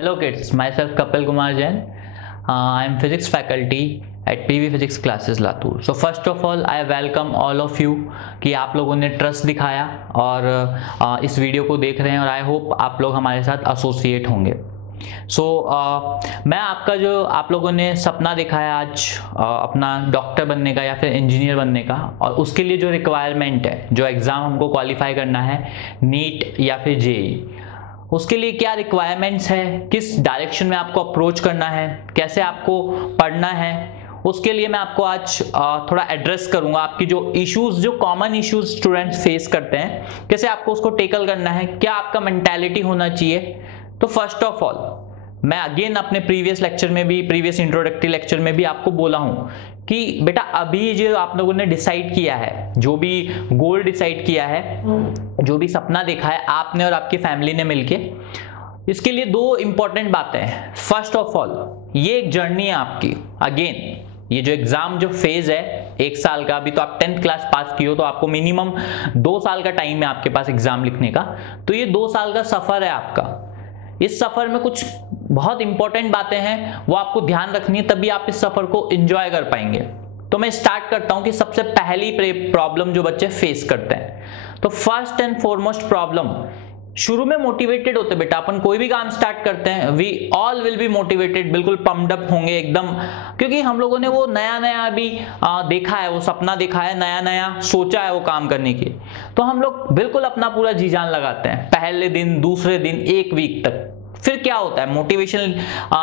Hello kids, myself Kapil Kumar Jain. I am physics faculty at PV Physics Classes Latur. So first of all, I welcome all of you कि आप लोगों ने trust दिखाया और इस video को देख रहे हैं और आई होप आप लोग हमारे साथ एसोसिएट होंगे. मैं आपका जो आप लोगों ने सपना दिखाया आज अपना डॉक्टर बनने का या फिर इंजीनियर बनने का, और उसके लिए जो रिक्वायरमेंट है, जो एग्ज़ाम हमको क्वालिफाई करना है नीट या फिर जेई, उसके लिए क्या रिक्वायरमेंट्स है, किस डायरेक्शन में आपको अप्रोच करना है, कैसे आपको पढ़ना है, उसके लिए मैं आपको आज थोड़ा एड्रेस करूंगा. आपकी जो इश्यूज, जो कॉमन इश्यूज स्टूडेंट्स फेस करते हैं, कैसे आपको उसको टेकल करना है, क्या आपका मेंटालिटी होना चाहिए. तो फर्स्ट ऑफ ऑल मैं अगेन अपने प्रीवियस लेक्चर में भी, प्रीवियस इंट्रोडक्टरी लेक्चर में भी आपको बोला हूं कि बेटा अभी जो आप लोगों ने डिसाइड किया है, जो भी गोल डिसाइड किया है, जो भी सपना देखा है आपने और आपकी फैमिली ने मिलके, इसके लिए दो इंपॉर्टेंट बातें हैं. फर्स्ट ऑफ ऑल, ये एक जर्नी है आपकी. अगेन ये जो एग्जाम जो फेज है 1 साल का, अभी तो आप 10th क्लास पास की हो तो आपको मिनिमम 2 साल का टाइम है आपके पास एग्जाम लिखने का. तो ये 2 साल का सफर है आपका. इस सफर में कुछ बहुत इंपॉर्टेंट बातें हैं, वो आपको ध्यान रखनी है, तभी आप इस सफर को एंजॉय कर पाएंगे. तो मैं स्टार्ट करता हूं कि सबसे पहली प्रॉब्लम जो बच्चे फेस करते हैं, तो फर्स्ट एंड फॉरमोस्ट प्रॉब्लम, शुरू में मोटिवेटेड होते बेटा. अपन कोई भी काम स्टार्ट करते हैं, we all will be motivated, बिल्कुल पम्प्ड अप होंगे एकदम, क्योंकि हम लोगों ने वो नया नया अभी देखा है, वो सपना देखा है, नया नया सोचा है वो काम करने की. तो हम लोग बिल्कुल अपना पूरा जी जान लगाते हैं पहले दिन, दूसरे दिन, 1 वीक तक. फिर क्या होता है, मोटिवेशन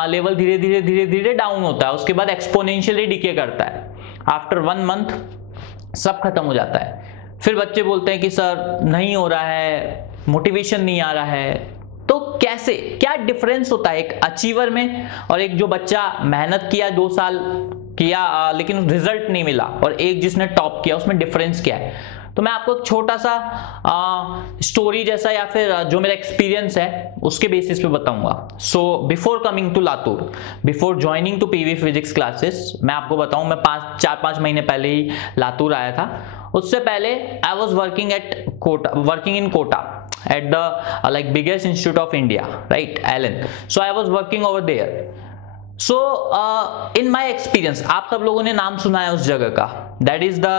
लेवल धीरे धीरे धीरे धीरे डाउन होता है, उसके बाद एक्सपोनेंशियली डिके करता है. आफ्टर 1 मंथ सब खत्म हो जाता है. फिर बच्चे बोलते हैं कि सर नहीं हो रहा है, मोटिवेशन नहीं आ रहा है. तो कैसे, क्या डिफरेंस होता है एक अचीवर में और एक जो बच्चा मेहनत किया 2 साल किया लेकिन रिजल्ट नहीं मिला, और एक जिसने टॉप किया, उसमें डिफरेंस क्या है. तो मैं आपको छोटा सा स्टोरी जैसा या फिर जो मेरा एक्सपीरियंस है उसके बेसिस पे बताऊंगा. So before coming to Latur, before joining to PV physics classes, मैं आपको बताऊं, मैं 4-5 महीने पहले ही लातूर आया था. उससे पहले I was working in Kota at the like biggest institute of India, right, Allen. So I was working over there. So in my experience, आप सब लोगों ने नाम सुना है उस जगह का, that is the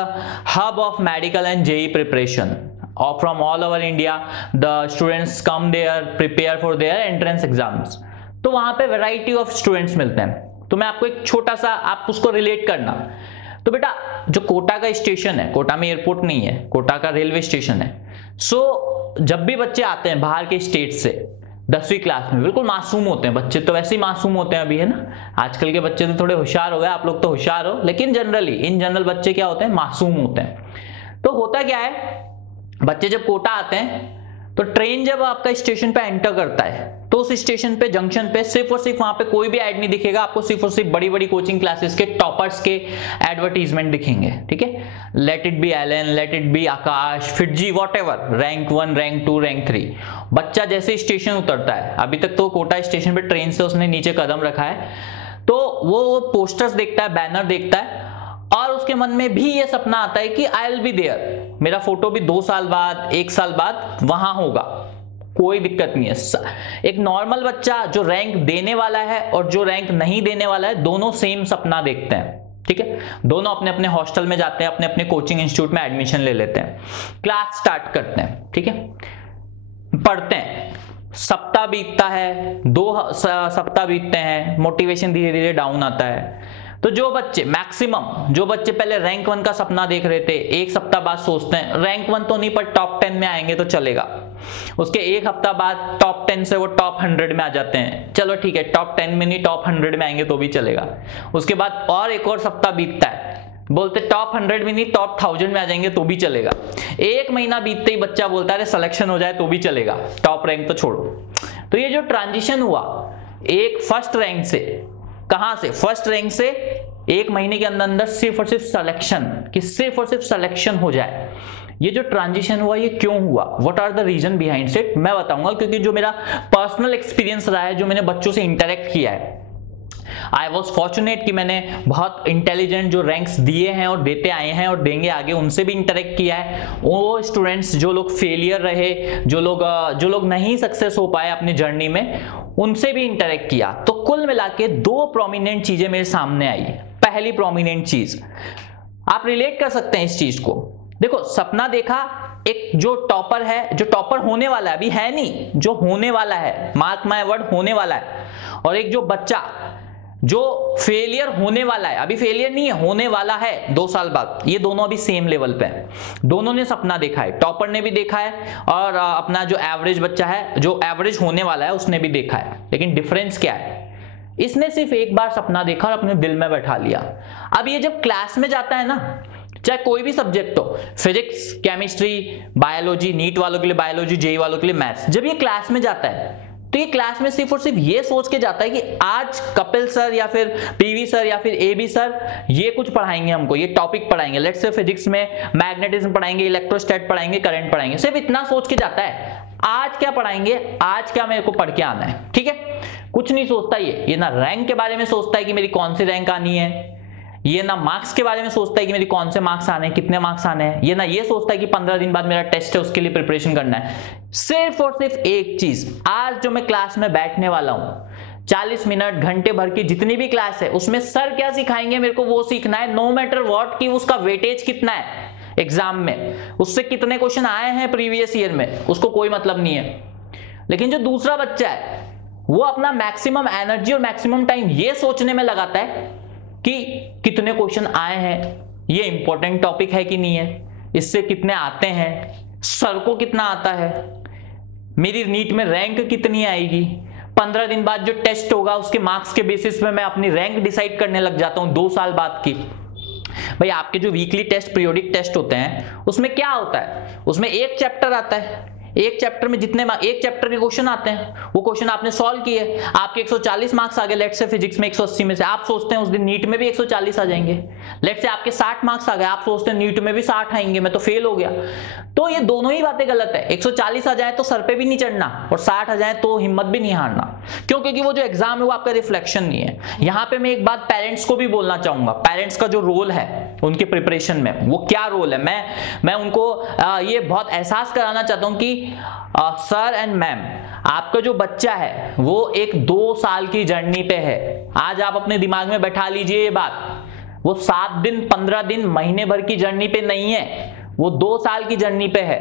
hub of medical and JEE preparation. From all over India, the students come there, prepare for their entrance exams. तो वहाँ पे variety of students मिलते हैं. तो मैं आपको एक छोटा सा, आप उसको रिलेट करना. तो बेटा जो कोटा का स्टेशन है, कोटा में एयरपोर्ट नहीं है, कोटा का रेलवे स्टेशन है. सो जब भी बच्चे आते हैं बाहर के स्टेट से 10वीं क्लास में, बिल्कुल मासूम होते हैं बच्चे, तो वैसे ही मासूम होते हैं अभी, है ना. आजकल के बच्चे तो थोड़े होशियार हो गए, आप लोग तो होशियार हो, लेकिन जनरली इन जनरल बच्चे क्या होते हैं, मासूम होते हैं. तो होता क्या है, बच्चे जब कोटा आते हैं तो ट्रेन जब आपका स्टेशन पे एंटर करता है, तो उस स्टेशन पे, जंक्शन पे सिर्फ और सिर्फ वहां पे कोई भी ऐड नहीं दिखेगा आपको, सिर्फ और सिर्फ बड़ी बड़ी कोचिंग क्लासेस के टॉपर्स के एडवर्टीजमेंट दिखेंगे. ठीक है, let it be Allen, let it be Aakash, FIITJEE, whatever, rank 1, rank 2, rank 3. बच्चा जैसे स्टेशन उतरता है, अभी तक तो कोटा स्टेशन पे ट्रेन से उसने नीचे कदम रखा है, तो वो पोस्टर्स देखता है, बैनर देखता है, और उसके मन में भी ये सपना आता है कि आई विल बी देयर, मेरा फोटो भी 2 साल बाद, 1 साल बाद वहां होगा, कोई दिक्कत नहीं है. एक नॉर्मल बच्चा जो रैंक देने वाला है और जो रैंक नहीं देने वाला है, दोनों सेम सपना देखते हैं. ठीक है, दोनों अपने अपने हॉस्टल में जाते हैं, अपने अपने कोचिंग इंस्टीट्यूट में एडमिशन ले लेते हैं, क्लास स्टार्ट करते हैं. ठीक है, पढ़ते हैं, सप्ताह बीतता है, 2 सप्ताह बीतते हैं, मोटिवेशन धीरे धीरे डाउन आता है. तो जो बच्चे मैक्सिमम, जो बच्चे पहले रैंक 1 का सपना देख रहे थे, 1 सप्ताह बाद सोचते हैं रैंक 1 तो नहीं पर टॉप 10 में आएंगे तो चलेगा. उसके 1 हफ्ता बाद टॉप 10 से वो टॉप 100 में आ जाते हैं, चलो ठीक है, टॉप 10 में नहीं टॉप 100 में आएंगे तो भी चलेगा. उसके बाद और एक और सप्ताह बीतता है, बोलते टॉप 100 में नहीं टॉप 1000 में आ जाएंगे तो भी चलेगा. 1 महीना बीतते ही बच्चा बोलता है सिलेक्शन हो जाए तो भी चलेगा, टॉप रैंक तो छोड़ो. तो ये जो ट्रांजिशन हुआ एक फर्स्ट रैंक से, कहां से, फर्स्ट रैंक से 1 महीने के अंदर अंदर सिर्फ और सिर्फ सिलेक्शन, कि सिर्फ और सिर्फ सिलेक्शन हो जाए, ये जो ट्रांजिशन हुआ ये क्यों हुआ, what are the reason behind it, मैं बताऊंगा. क्योंकि जो मेरा पर्सनल एक्सपीरियंस रहा है, जो मैंने बच्चों से इंटरेक्ट किया है, आई वॉज फॉर्चुनेट कि मैंने बहुत इंटेलिजेंट जो रैंक्स दिए हैं और देते आए हैं और देंगे आगे, उनसे भी इंटरेक्ट किया है. वो स्टूडेंट्स जो लोग फेलियर रहे, जो लोग नहीं सक्सेस हो पाए अपनी जर्नी में, उनसे भी इंटरेक्ट किया। तो कुल मिला के 2 प्रोमिनेंट चीजें मेरे सामने आई। पहली प्रोमिनेंट चीज, आप रिलेट कर सकते हैं इस चीज को। देखो, सपना देखा, एक जो टॉपर है, जो टॉपर होने वाला है, अभी है नहीं, जो होने वाला है, मार्क माय वर्ड, होने वाला है, और एक जो बच्चा जो फेलियर होने वाला है, अभी फेलियर नहीं है, होने वाला है 2 साल बाद, ये दोनों अभी सेम लेवल पे हैं। दोनों ने सपना देखा है, टॉपर ने भी देखा है और अपना जो एवरेज बच्चा है, जो एवरेज होने वाला है, उसने भी देखा है। लेकिन डिफरेंस क्या है, इसने सिर्फ एक बार सपना देखा और अपने दिल में बैठा लिया। अब ये जब क्लास में जाता है ना, चाहे कोई भी सब्जेक्ट हो, फिजिक्स, केमिस्ट्री, बायोलॉजी, नीट वालों के लिए बायोलॉजी, जेई वालों के लिए मैथ्स, जब ये क्लास में जाता है तो ये क्लास में सिर्फ और सिर्फ ये सोच के जाता है कि आज कपिल सर या फिर पीवी सर या फिर एबी सर ये कुछ पढ़ाएंगे हमको, ये टॉपिक पढ़ाएंगे, लेट्स से फिजिक्स में मैग्नेटिज्म पढ़ाएंगे, इलेक्ट्रोस्टैट पढ़ाएंगे, करंट पढ़ाएंगे, सिर्फ इतना सोच के जाता है। आज क्या पढ़ाएंगे, आज क्या मेरे को पढ़ के आना है, ठीक है, कुछ नहीं सोचता ये ना रैंक के बारे में सोचता है कि मेरी कौन सी रैंक आनी है, ये ना मार्क्स के बारे में सोचता है कि मेरी कौन से मार्क्स आने हैं, कितने मार्क्स आने हैं, ये ना ये सोचता है कि 15 दिन बाद मेरा टेस्ट है, उसके लिए प्रिपरेशन करना है। सिर्फ और सिर्फ एक चीज, आज जो मैं क्लास में बैठने वाला हूं, 40 मिनट, घंटे भर की जितनी भी क्लास है, उसमें सर क्या सिखाएंगे मेरे को वो सीखना है, नो मैटर व्हाट, कि उसका वेटेज कितना है एग्जाम में, उससे कितने क्वेश्चन आए हैं प्रीवियस ईयर में, उसको कोई मतलब नहीं है। लेकिन जो दूसरा बच्चा है वो अपना मैक्सिमम एनर्जी और मैक्सिमम टाइम ये सोचने में लगाता है कि कितने क्वेश्चन आए हैं, ये इंपॉर्टेंट टॉपिक है कि नहीं है, इससे कितने आते हैं, सर को कितना आता है, मेरी नीट में रैंक कितनी आएगी, 15 दिन बाद जो टेस्ट होगा उसके मार्क्स के बेसिस पे मैं अपनी रैंक डिसाइड करने लग जाता हूं 2 साल बाद की। भाई आपके जो वीकली टेस्ट, पीरियोडिक टेस्ट होते हैं, उसमें क्या होता है, उसमें एक चैप्टर आता है, एक चैप्टर में जितने एक चैप्टर के क्वेश्चन आते हैं, वो क्वेश्चन आपने सॉल्व किए, आपके 140 मार्क्स आ गए, लेट्स से फिजिक्स में 180 में से, आप सोचते हैं उस दिन नीट में भी 140 आ जाएंगे, लेट्स से आपके 60 मार्क्स आ गए, आप सोचते हैं नीट में भी 60 आएंगे, मैं तो फेल हो गया। तो ये दोनों ही बातें गलत है। 140 आ जाए तो सर पे भी नहीं चढ़ना और 60 आ जाए तो हिम्मत भी नहीं हारना, क्यों? क्योंकि वो जो एग्जाम है वो आपका रिफ्लेक्शन नहीं है। यहां पे मैं एक बात पेरेंट्स को भी बोलना चाहूंगा, पेरेंट्स का जो रोल है उनके प्रिपरेशन में, वो क्या रोल है, मैं उनको ये बहुत एहसास कराना चाहता हूं कि सर एंड मैम, आपका जो बच्चा है वो एक 2 साल की जर्नी पे है। आज आप अपने दिमाग में बैठा लीजिए ये बात, वो 7 दिन, 15 दिन, महीने भर की जर्नी पे नहीं है, वो 2 साल की जर्नी पे है।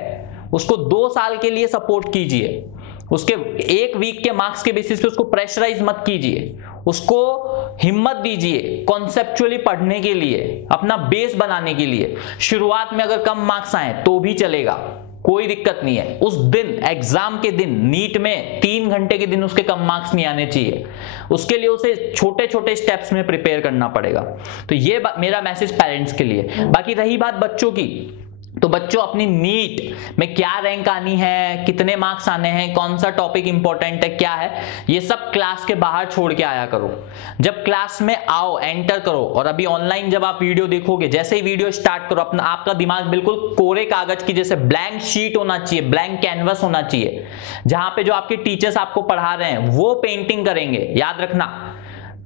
उसको 2 साल के लिए सपोर्ट कीजिए, उसके 1 वीक के मार्क्स के बेसिस पे उसको प्रेशराइज मत कीजिए, उसको हिम्मत दीजिए कॉन्सेप्चुअली पढ़ने के लिए, अपना बेस बनाने के लिए। शुरुआत में अगर कम मार्क्स आए तो भी चलेगा, कोई दिक्कत नहीं है। उस दिन, एग्जाम के दिन, नीट में 3 घंटे के दिन उसके कम मार्क्स नहीं आने चाहिए, उसके लिए उसे छोटे छोटे स्टेप्स में प्रिपेयर करना पड़ेगा। तो ये मेरा मैसेज पेरेंट्स के लिए। बाकी रही बात बच्चों की, तो बच्चों अपनी नीट में क्या रैंक आनी है, कितने मार्क्स आने हैं, कौन सा टॉपिक इंपॉर्टेंट है, क्या है, ये सब क्लास के बाहर छोड़ के आया करो। जब क्लास में आओ, एंटर करो, और अभी ऑनलाइन जब आप वीडियो देखोगे, जैसे ही वीडियो स्टार्ट करो, अपना आपका दिमाग बिल्कुल कोरे कागज की जैसे ब्लैंक शीट होना चाहिए, ब्लैंक कैनवस होना चाहिए, जहां पे जो आपके टीचर्स आपको पढ़ा रहे हैं वो पेंटिंग करेंगे, याद रखना,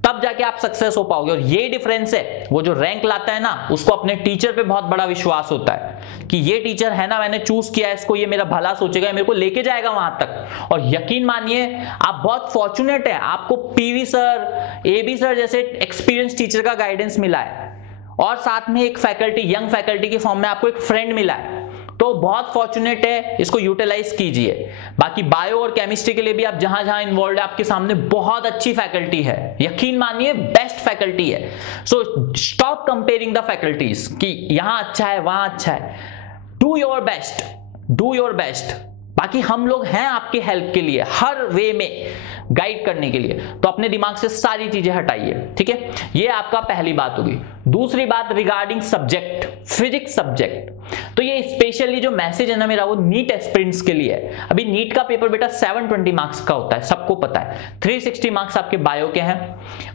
तब जाके आप सक्सेस हो पाओगे। और ये डिफरेंस है, वो जो रैंक लाता है ना, उसको अपने टीचर पे बहुत बड़ा विश्वास होता है कि ये टीचर है ना, मैंने चूज किया है इसको, ये मेरा भला सोचेगा, मेरे को लेके जाएगा वहां तक। और यकीन मानिए आप बहुत फॉर्चुनेट है, आपको पीवी सर, एबी सर जैसे एक्सपीरियंस टीचर का गाइडेंस मिला है, और साथ में एक फैकल्टी, यंग फैकल्टी के फॉर्म में आपको एक फ्रेंड मिला है, तो बहुत फॉर्चुनेट है, इसको यूटिलाइज कीजिए। बाकी बायो और केमिस्ट्री के लिए भी आप जहां जहां इन्वॉल्व है, आपके सामने बहुत अच्छी फैकल्टी है, यकीन मानिए बेस्ट फैकल्टी है। So stop comparing the faculties कि यहां अच्छा है वहां अच्छा है। Do your best, do your best. बाकी हम लोग हैं आपके हेल्प के लिए, हर वे में गाइड करने के लिए। तो अपने दिमाग से सारी चीजें हटाइए, ठीक है। ये आपका पहली बात होगी। दूसरी बात रिगार्डिंग सब्जेक्ट, फिजिक्स सब्जेक्ट, तो ये स्पेशली जो मैसेज है ना मेरा, वो नीट एस्पिरेंट्स के लिए है। अभी नीट का पेपर बेटा 720 मार्क्स का होता है, सबको पता है। 360 मार्क्स आपके बायो के हैं,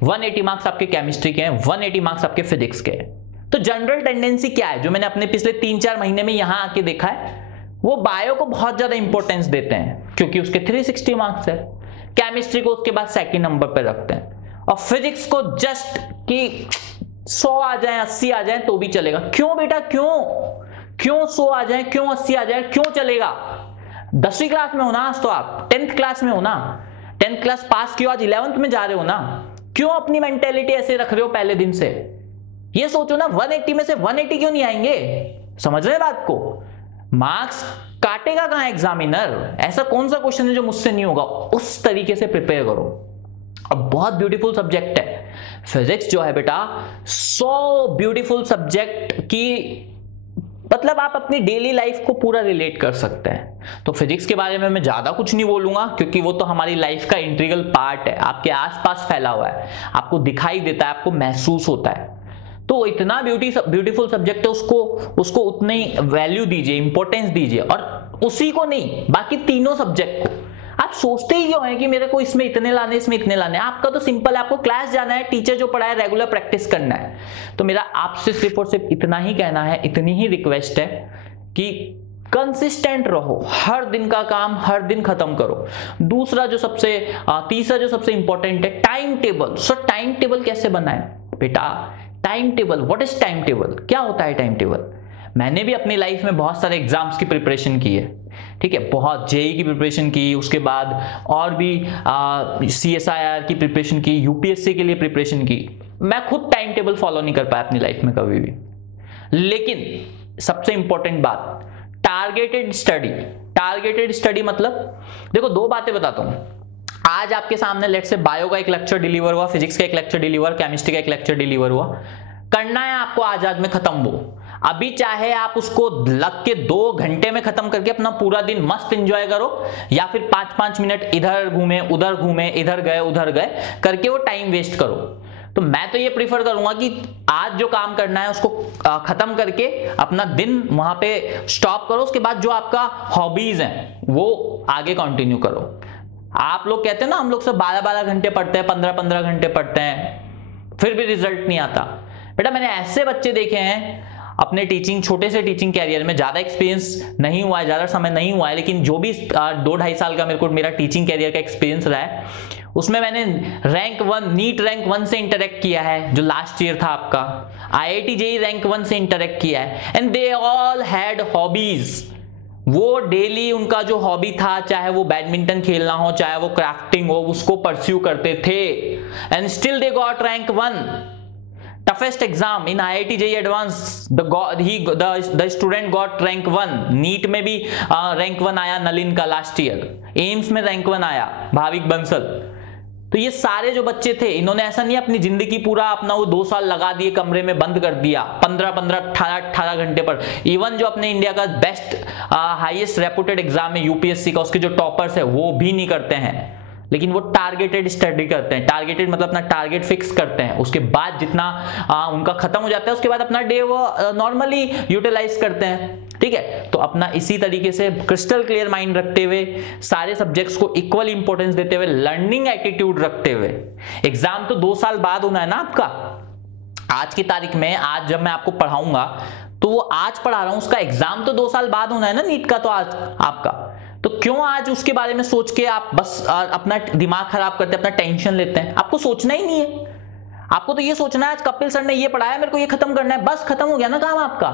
180 मार्क्स आपके केमिस्ट्री के हैं, 180 मार्क्स आपके फिजिक्स के हैं। तो जनरल टेंडेंसी क्या है, जो मैंने अपने पिछले 3-4 महीने में यहां आके देखा है, वो बायो को बहुत ज्यादा इंपॉर्टेंस देते हैं क्योंकि उसके 360 मार्क्स है, केमिस्ट्री को उसके बाद सेकंड नंबर पे रखते हैं, और फिजिक्स को जस्ट कि 100 आ जाए, 80 आ जाए तो भी चलेगा। क्यों बेटा, क्यों 100 आ जाए, क्यों 80 आ जाए, क्यों चलेगा? 10वीं क्लास में हो ना आज, तो आप 10th क्लास में हो ना। 10th क्लास पास किया, आज 11th में जा रहे हो ना, क्यों अपनी मेंटेलिटी ऐसे रख रहे हो पहले दिन से? ये सोचो ना 180 में से 180 क्यों नहीं आएंगे? समझ रहे बात को? मार्क्स काटेगा कहां एग्जामिनर? ऐसा कौन सा क्वेश्चन है जो मुझसे नहीं होगा? उस तरीके से प्रिपेयर करो। अब बहुत ब्यूटीफुल सब्जेक्ट है फिजिक्स जो है बेटा, सो ब्यूटीफुल सब्जेक्ट की मतलब आप अपनी डेली लाइफ को पूरा रिलेट कर सकते हैं। तो फिजिक्स के बारे में मैं ज्यादा कुछ नहीं बोलूंगा क्योंकि वो तो हमारी लाइफ का इंटीग्रल पार्ट है, आपके आसपास फैला हुआ है, आपको दिखाई देता है, आपको महसूस होता है। तो इतना ब्यूटीफुल सब्जेक्ट है, उसको उतनी वैल्यू दीजिए, इंपॉर्टेंस दीजिए, और उसी को नहीं बाकी तीनों सब्जेक्ट को। आप सोचते ही क्यों है कि मेरे को इसमें इतने लाने, इसमें इतने लाने? आपका तो सिंपल है, आपको क्लास जाना है, टीचर जो पढ़ाए रेगुलर प्रैक्टिस करना है। तो मेरा आपसे सिर्फ और सिर्फ इतना ही कहना है, इतनी ही रिक्वेस्ट है कि कंसिस्टेंट रहो, हर दिन का काम हर दिन खत्म करो। दूसरा जो तीसरा जो सबसे इंपॉर्टेंट है, टाइम टेबल। सो टाइम टेबल कैसे बनाए बेटा? Time table, what is time table? क्या होता है टाइम टेबल? मैंने भी अपनी लाइफ में बहुत सारे एग्जाम्स की प्रिपरेशन की है, ठीक है, बहुत जेई की प्रिपरेशन की, उसके बाद और भी CSIR की प्रिपरेशन की, यूपीएससी के लिए प्रिपरेशन की। मैं खुद टाइम टेबल फॉलो नहीं कर पाया अपनी लाइफ में कभी भी। लेकिन सबसे इंपॉर्टेंट बात, टारगेटेड स्टडी। टारगेटेड स्टडी मतलब देखो, दो बातें बताता हूं। आज आपके सामने लेट्स से बायो का एक लेक्चर डिलीवर हुआ, फिजिक्स का एक लेक्चर डिलीवर, केमिस्ट्री का एक लेक्चर डिलीवर हुआ, करना है आपको आजाद में खत्म। वो अभी चाहे आप उसको लग के 2 घंटे में खत्म करके अपना पूरा दिन मस्त एंजॉय करो, या फिर 5-5 मिनट इधर घूमे उधर घूमे, इधर गए उधर गए करके वो टाइम वेस्ट करो। तो मैं तो ये प्रीफर करूंगा कि आज जो काम करना है उसको खत्म करके अपना दिन वहां पे स्टॉप करो, उसके बाद जो आपका हॉबीज हैं वो आगे कंटिन्यू करो। आप लोग कहते हैं ना हम लोग सब 12-12 घंटे पढ़ते हैं, 15-15 घंटे पढ़ते हैं, फिर भी रिजल्ट नहीं आता। बेटा मैंने ऐसे बच्चे देखे हैं अपने छोटे से टीचिंग कैरियर में, ज्यादा एक्सपीरियंस नहीं हुआ है, ज्यादा समय नहीं हुआ है, लेकिन जो भी 2-2.5 साल का मेरा टीचिंग कैरियर का एक्सपीरियंस रहा है, उसमें मैंने रैंक 1 नीट रैंक 1 से इंटरेक्ट किया है, जो लास्ट ईयर था आपका, IIT JEE रैंक 1 से इंटरेक्ट किया है, and they all had hobbies. वो डेली उनका जो हॉबी था, चाहे वो बैडमिंटन खेलना हो, चाहे वो क्राफ्टिंग हो, उसको परस्यू करते थे, and still they got rank 1। toughest exam in IIT JEE Advanced, the student got rank 1। NEET में भी रैंक 1 आया नलिन का लास्ट ईयर, एम्स में रैंक 1 आया भाविक बंसल। तो ये सारे जो बच्चे थे, इन्होंने ऐसा नहीं अपनी जिंदगी पूरा अपना वो 2 साल लगा दिए, कमरे में बंद कर दिया 15-15 18 घंटे पर। इवन जो अपने इंडिया का बेस्ट हाईएस्ट रेपुटेड एग्जाम है यूपीएससी का, उसके जो टॉपर्स है वो भी नहीं करते हैं, लेकिन वो टारगेटेड स्टडी करते हैं। टारगेटेड मतलब अपना टारगेट फिक्स करते हैं, उसके बाद जितना उनका खत्म हो जाता है उसके बाद अपना डे वो नॉर्मली यूटिलाइज करते हैं, ठीक है। तो अपना इसी तरीके से क्रिस्टल क्लियर माइंड रखते हुए, सारे सब्जेक्ट्स को इक्वल इंपॉर्टेंस देते हुए, लर्निंग एटीट्यूड रखते हुए, एग्जाम तो 2 साल बाद होना है ना आपका। आज की तारीख में, आज जब मैं आपको पढ़ाऊंगा तो वो आज पढ़ा रहा हूं, उसका एग्जाम तो 2 साल बाद होना है ना नीट का, तो आज आपका, तो क्यों आज उसके बारे में सोच के आप बस अपना दिमाग खराब करते हैं, अपना टेंशन लेते हैं? आपको सोचना ही नहीं है, आपको तो ये सोचना है आज कपिल सर ने ये पढ़ाया, मेरे को ये खत्म करना है, बस खत्म हो गया ना काम आपका।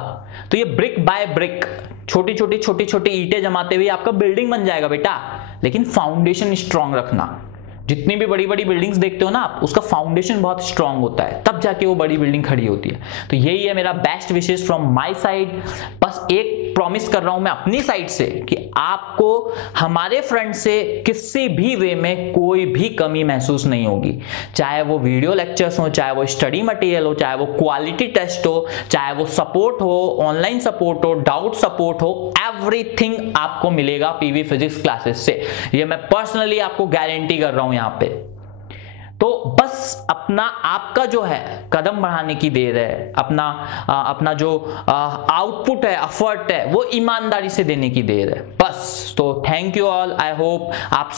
तो ये ब्रिक बाय ब्रिक, छोटी छोटी ईंटें जमाते हुए आपका बिल्डिंग बन जाएगा बेटा, लेकिन फाउंडेशन स्ट्रांग रखना। जितनी भी बड़ी बड़ी बिल्डिंग्स देखते हो ना आप, उसका फाउंडेशन बहुत स्ट्रांग होता है, तब जाके वो बड़ी बिल्डिंग खड़ी होती है। तो यही है मेरा best wishes from my side. बस एक प्रॉमिस कर रहा हूं मैं अपनी साइड से कि आपको हमारे फ्रंट से किसी भी वे में कोई भी कमी महसूस नहीं होगी, चाहे वो वीडियो लेक्चर्स हो, चाहे वो स्टडी मटेरियल हो, चाहे वो क्वालिटी टेस्ट हो, चाहे वो सपोर्ट हो, ऑनलाइन सपोर्ट हो, डाउट सपोर्ट हो, एवरीथिंग आपको मिलेगा पीवी फिजिक्स क्लासेस से। ये मैं पर्सनली आपको गारंटी कर रहा हूं यहां पे। तो बस अपना आपका जो है कदम बढ़ाने की देर है, अपना जो आउटपुट है, एफर्ट है, वो ईमानदारी से देने की देर है बस। तो thank you all, I hope आप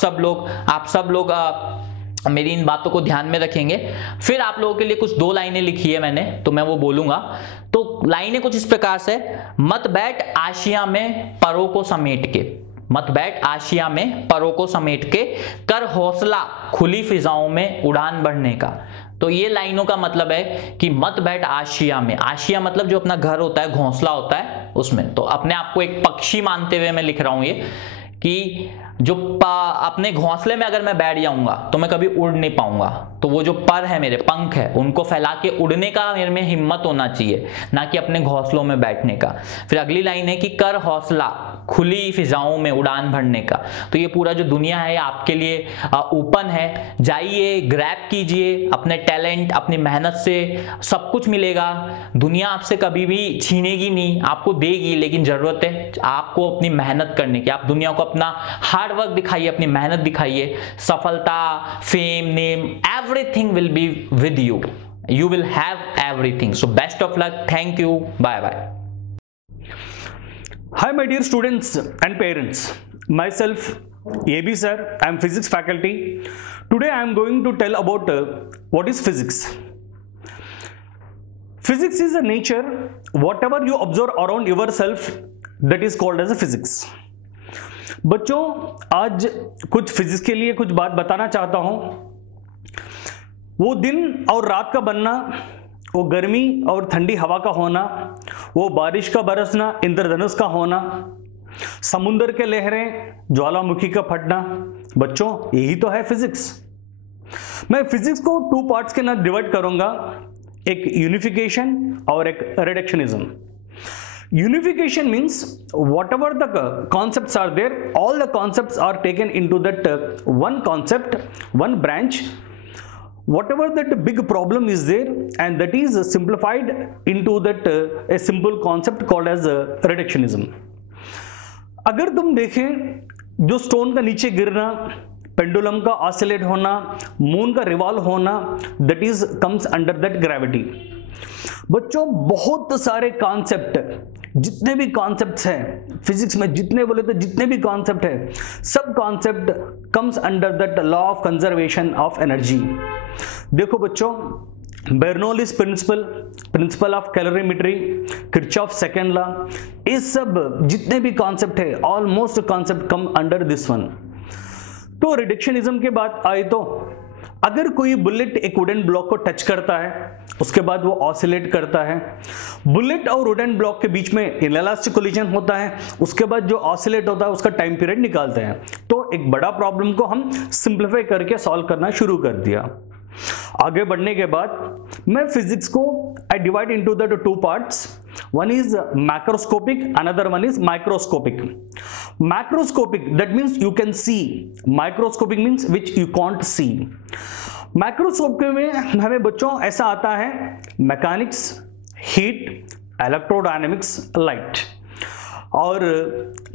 सब लोग मेरी इन बातों को ध्यान में रखेंगे। फिर आप लोगों के लिए कुछ 2 लाइनें लिखी है मैंने, तो मैं वो बोलूंगा। तो लाइनें कुछ इस प्रकार से, मत बैठ आशिया में परों को समेट के, मत बैठ आशिया में परों को समेट के, कर हौसला खुली फिजाओं में उड़ान बढ़ने का। तो ये लाइनों का मतलब है कि मत बैठ आशिया में, आशिया मतलब जो अपना घर होता है, घोंसला होता है उसमें। तो अपने आप को एक पक्षी मानते हुए मैं लिख रहा हूं ये कि जो अपने घोंसले में अगर मैं बैठ जाऊंगा तो मैं कभी उड़ नहीं पाऊंगा। तो वो जो पर है, मेरे पंख है, उनको फैला के उड़ने का मेरे में हिम्मत होना चाहिए, ना कि अपने घोंसलों में बैठने का। फिर अगली लाइन है कि कर हौसला खुली फिजाओं में उड़ान भरने का। तो ये पूरा जो दुनिया है आपके लिए ओपन है, जाइए, ग्रैब कीजिए, अपने टैलेंट, अपनी मेहनत से सब कुछ मिलेगा। दुनिया आपसे कभी भी छीनेगी नहीं, आपको देगी, लेकिन जरूरत है आपको अपनी मेहनत करने की। आप दुनिया को अपना हार्ड वर्क दिखाइए, अपनी मेहनत दिखाइए। सफलता, fame, name, everything will be with you, you will have everything. So best of luck. Thank you. Bye bye. Hi my dear students and parents, myself AB sir, I am physics faculty. Today I am going to tell about what is physics. Physics is a nature, whatever you observe around yourself, that is called as a physics. बच्चों, आज कुछ physics के लिए कुछ बात बताना चाहता हूं। वो दिन और रात का बनना, वो गर्मी और ठंडी हवा का होना, वो बारिश का बरसना, इंद्रधनुष का होना, समुद्र के लहरें, ज्वालामुखी का फटना, बच्चों यही तो है फिजिक्स। मैं फिजिक्स को 2 पार्ट्स के अंदर डिवाइड करूंगा, एक यूनिफिकेशन और एक reductionism. Unification means whatever the concepts are there, all the concepts are taken into that one concept, one branch, whatever that big problem is there, and that is simplified into that a simple concept called as reductionism. अगर तुम देखें जो stone का नीचे गिरना, pendulum का oscillate होना, moon का रिवॉल्व होना, that is comes under that gravity. बच्चों बहुत सारे कॉन्सेप्ट, जितने भी कॉन्सेप्ट्स हैं फिजिक्स में, जितने बोले तो जितने भी कॉन्सेप्ट है, सब concept comes under that law of conservation of energy. देखो बच्चों, Bernoulli's principle, principle of calorimetry, Kirchhoff second law, ये सब जितने भी कॉन्सेप्ट है, almost concept come under this one. तो रिडक्शनिज्म के बाद आए तो अगर कोई बुलेट एक वुडन ब्लॉक को टच करता है, उसके बाद वो ऑसिलेट करता है। बुलेट और वुडन ब्लॉक के बीच में इनएलास्टिक कोलिजन होता है, उसके बाद जो ऑसिलेट होता है उसका टाइम पीरियड निकालते हैं। तो एक बड़ा प्रॉब्लम को हम सिंप्लीफाई करके सॉल्व करना शुरू कर दिया। आगे बढ़ने के बाद मैं फिजिक्स को I divide into the 2 parts. One is macroscopic, another one is microscopic. Macroscopic, that means you can see. Microscopic means which you can't see. Macroscopic में हमें बच्चों ऐसा आता है मैकेनिक्स, हीट, इलेक्ट्रोडायनेमिक्स, लाइट। और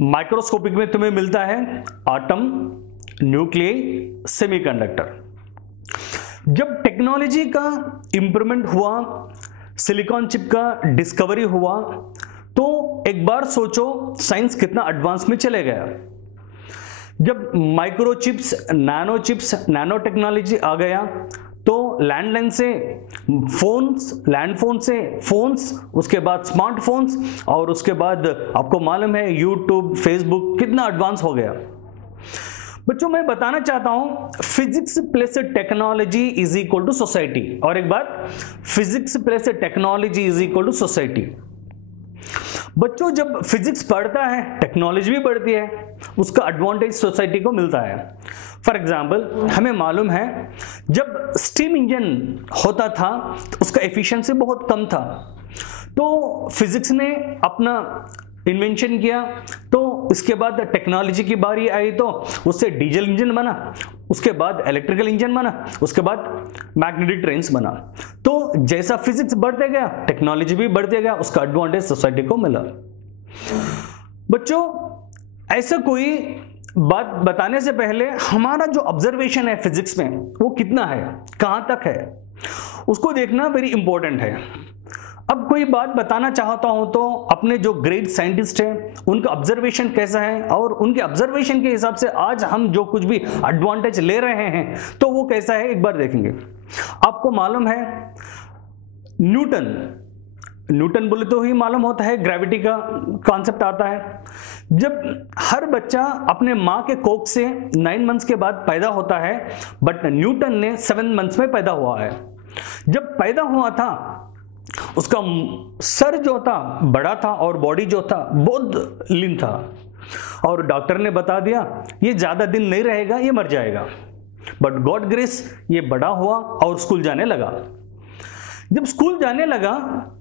माइक्रोस्कोपिक में तुम्हें मिलता है एटम, न्यूक्लियस, सेमीकंडक्टर। जब टेक्नोलॉजी का इंप्रूवमेंट हुआ, सिलिकॉन चिप का डिस्कवरी हुआ, तो एक बार सोचो साइंस कितना एडवांस में चले गया। जब micro chips, nano chips, nano technology आ गया, तो लैंडलाइन से फोन्स, लैंड फोन से फोन्स, उसके बाद स्मार्टफोन्स, और उसके बाद आपको मालूम है यूट्यूब, फेसबुक कितना एडवांस हो गया। बच्चों मैं बताना चाहता हूं physics plus technology is equal to society. और एक बात, physics plus technology is equal to society. बच्चों जब फिजिक्स बढ़ता है, टेक्नोलॉजी भी बढ़ती है, उसका एडवांटेज सोसाइटी को मिलता है। फॉर एग्जाम्पल, हमें मालूम है जब स्टीम इंजन होता था तो उसका एफिशिएंसी बहुत कम था, तो फिजिक्स ने अपना इन्वेंशन किया। तो इसके बाद टेक्नोलॉजी की बारी आई, तो उससे डीजल इंजन बना, उसके बाद इलेक्ट्रिकल इंजन बना, उसके बाद मैग्नेटिक ट्रेन्स बना। तो जैसा फिजिक्स बढ़ते गया, टेक्नोलॉजी भी बढ़ते गया, उसका एडवांटेज सोसाइटी को मिला। बच्चों ऐसा कोई बात बताने से पहले हमारा जो ऑब्जर्वेशन है फिजिक्स में वो कितना है, कहां तक है, उसको देखना वेरी इंपॉर्टेंट है। अब कोई बात बताना चाहता हूं तो अपने जो ग्रेट साइंटिस्ट हैं उनका ऑब्जर्वेशन कैसा है, और उनके ऑब्जर्वेशन के हिसाब से आज हम जो कुछ भी एडवांटेज ले रहे हैं तो वो कैसा है एक बार देखेंगे। आपको मालूम है न्यूटन बोले तो ही मालूम होता है, ग्रेविटी का कॉन्सेप्ट आता है। जब हर बच्चा अपने माँ के कोख से 9 मंथ्स के बाद पैदा होता है, बट न्यूटन ने 7 मंथ्स में पैदा हुआ है। जब पैदा हुआ था उसका सर जो था बड़ा था और बॉडी जो था बहुत लीन था। और डॉक्टर ने बता दिया ये ज़्यादा दिन नहीं रहेगा, ये मर जाएगा। बट गॉड ग्रेस ये बड़ा हुआ और स्कूल जाने लगा। जब स्कूल जाने लगा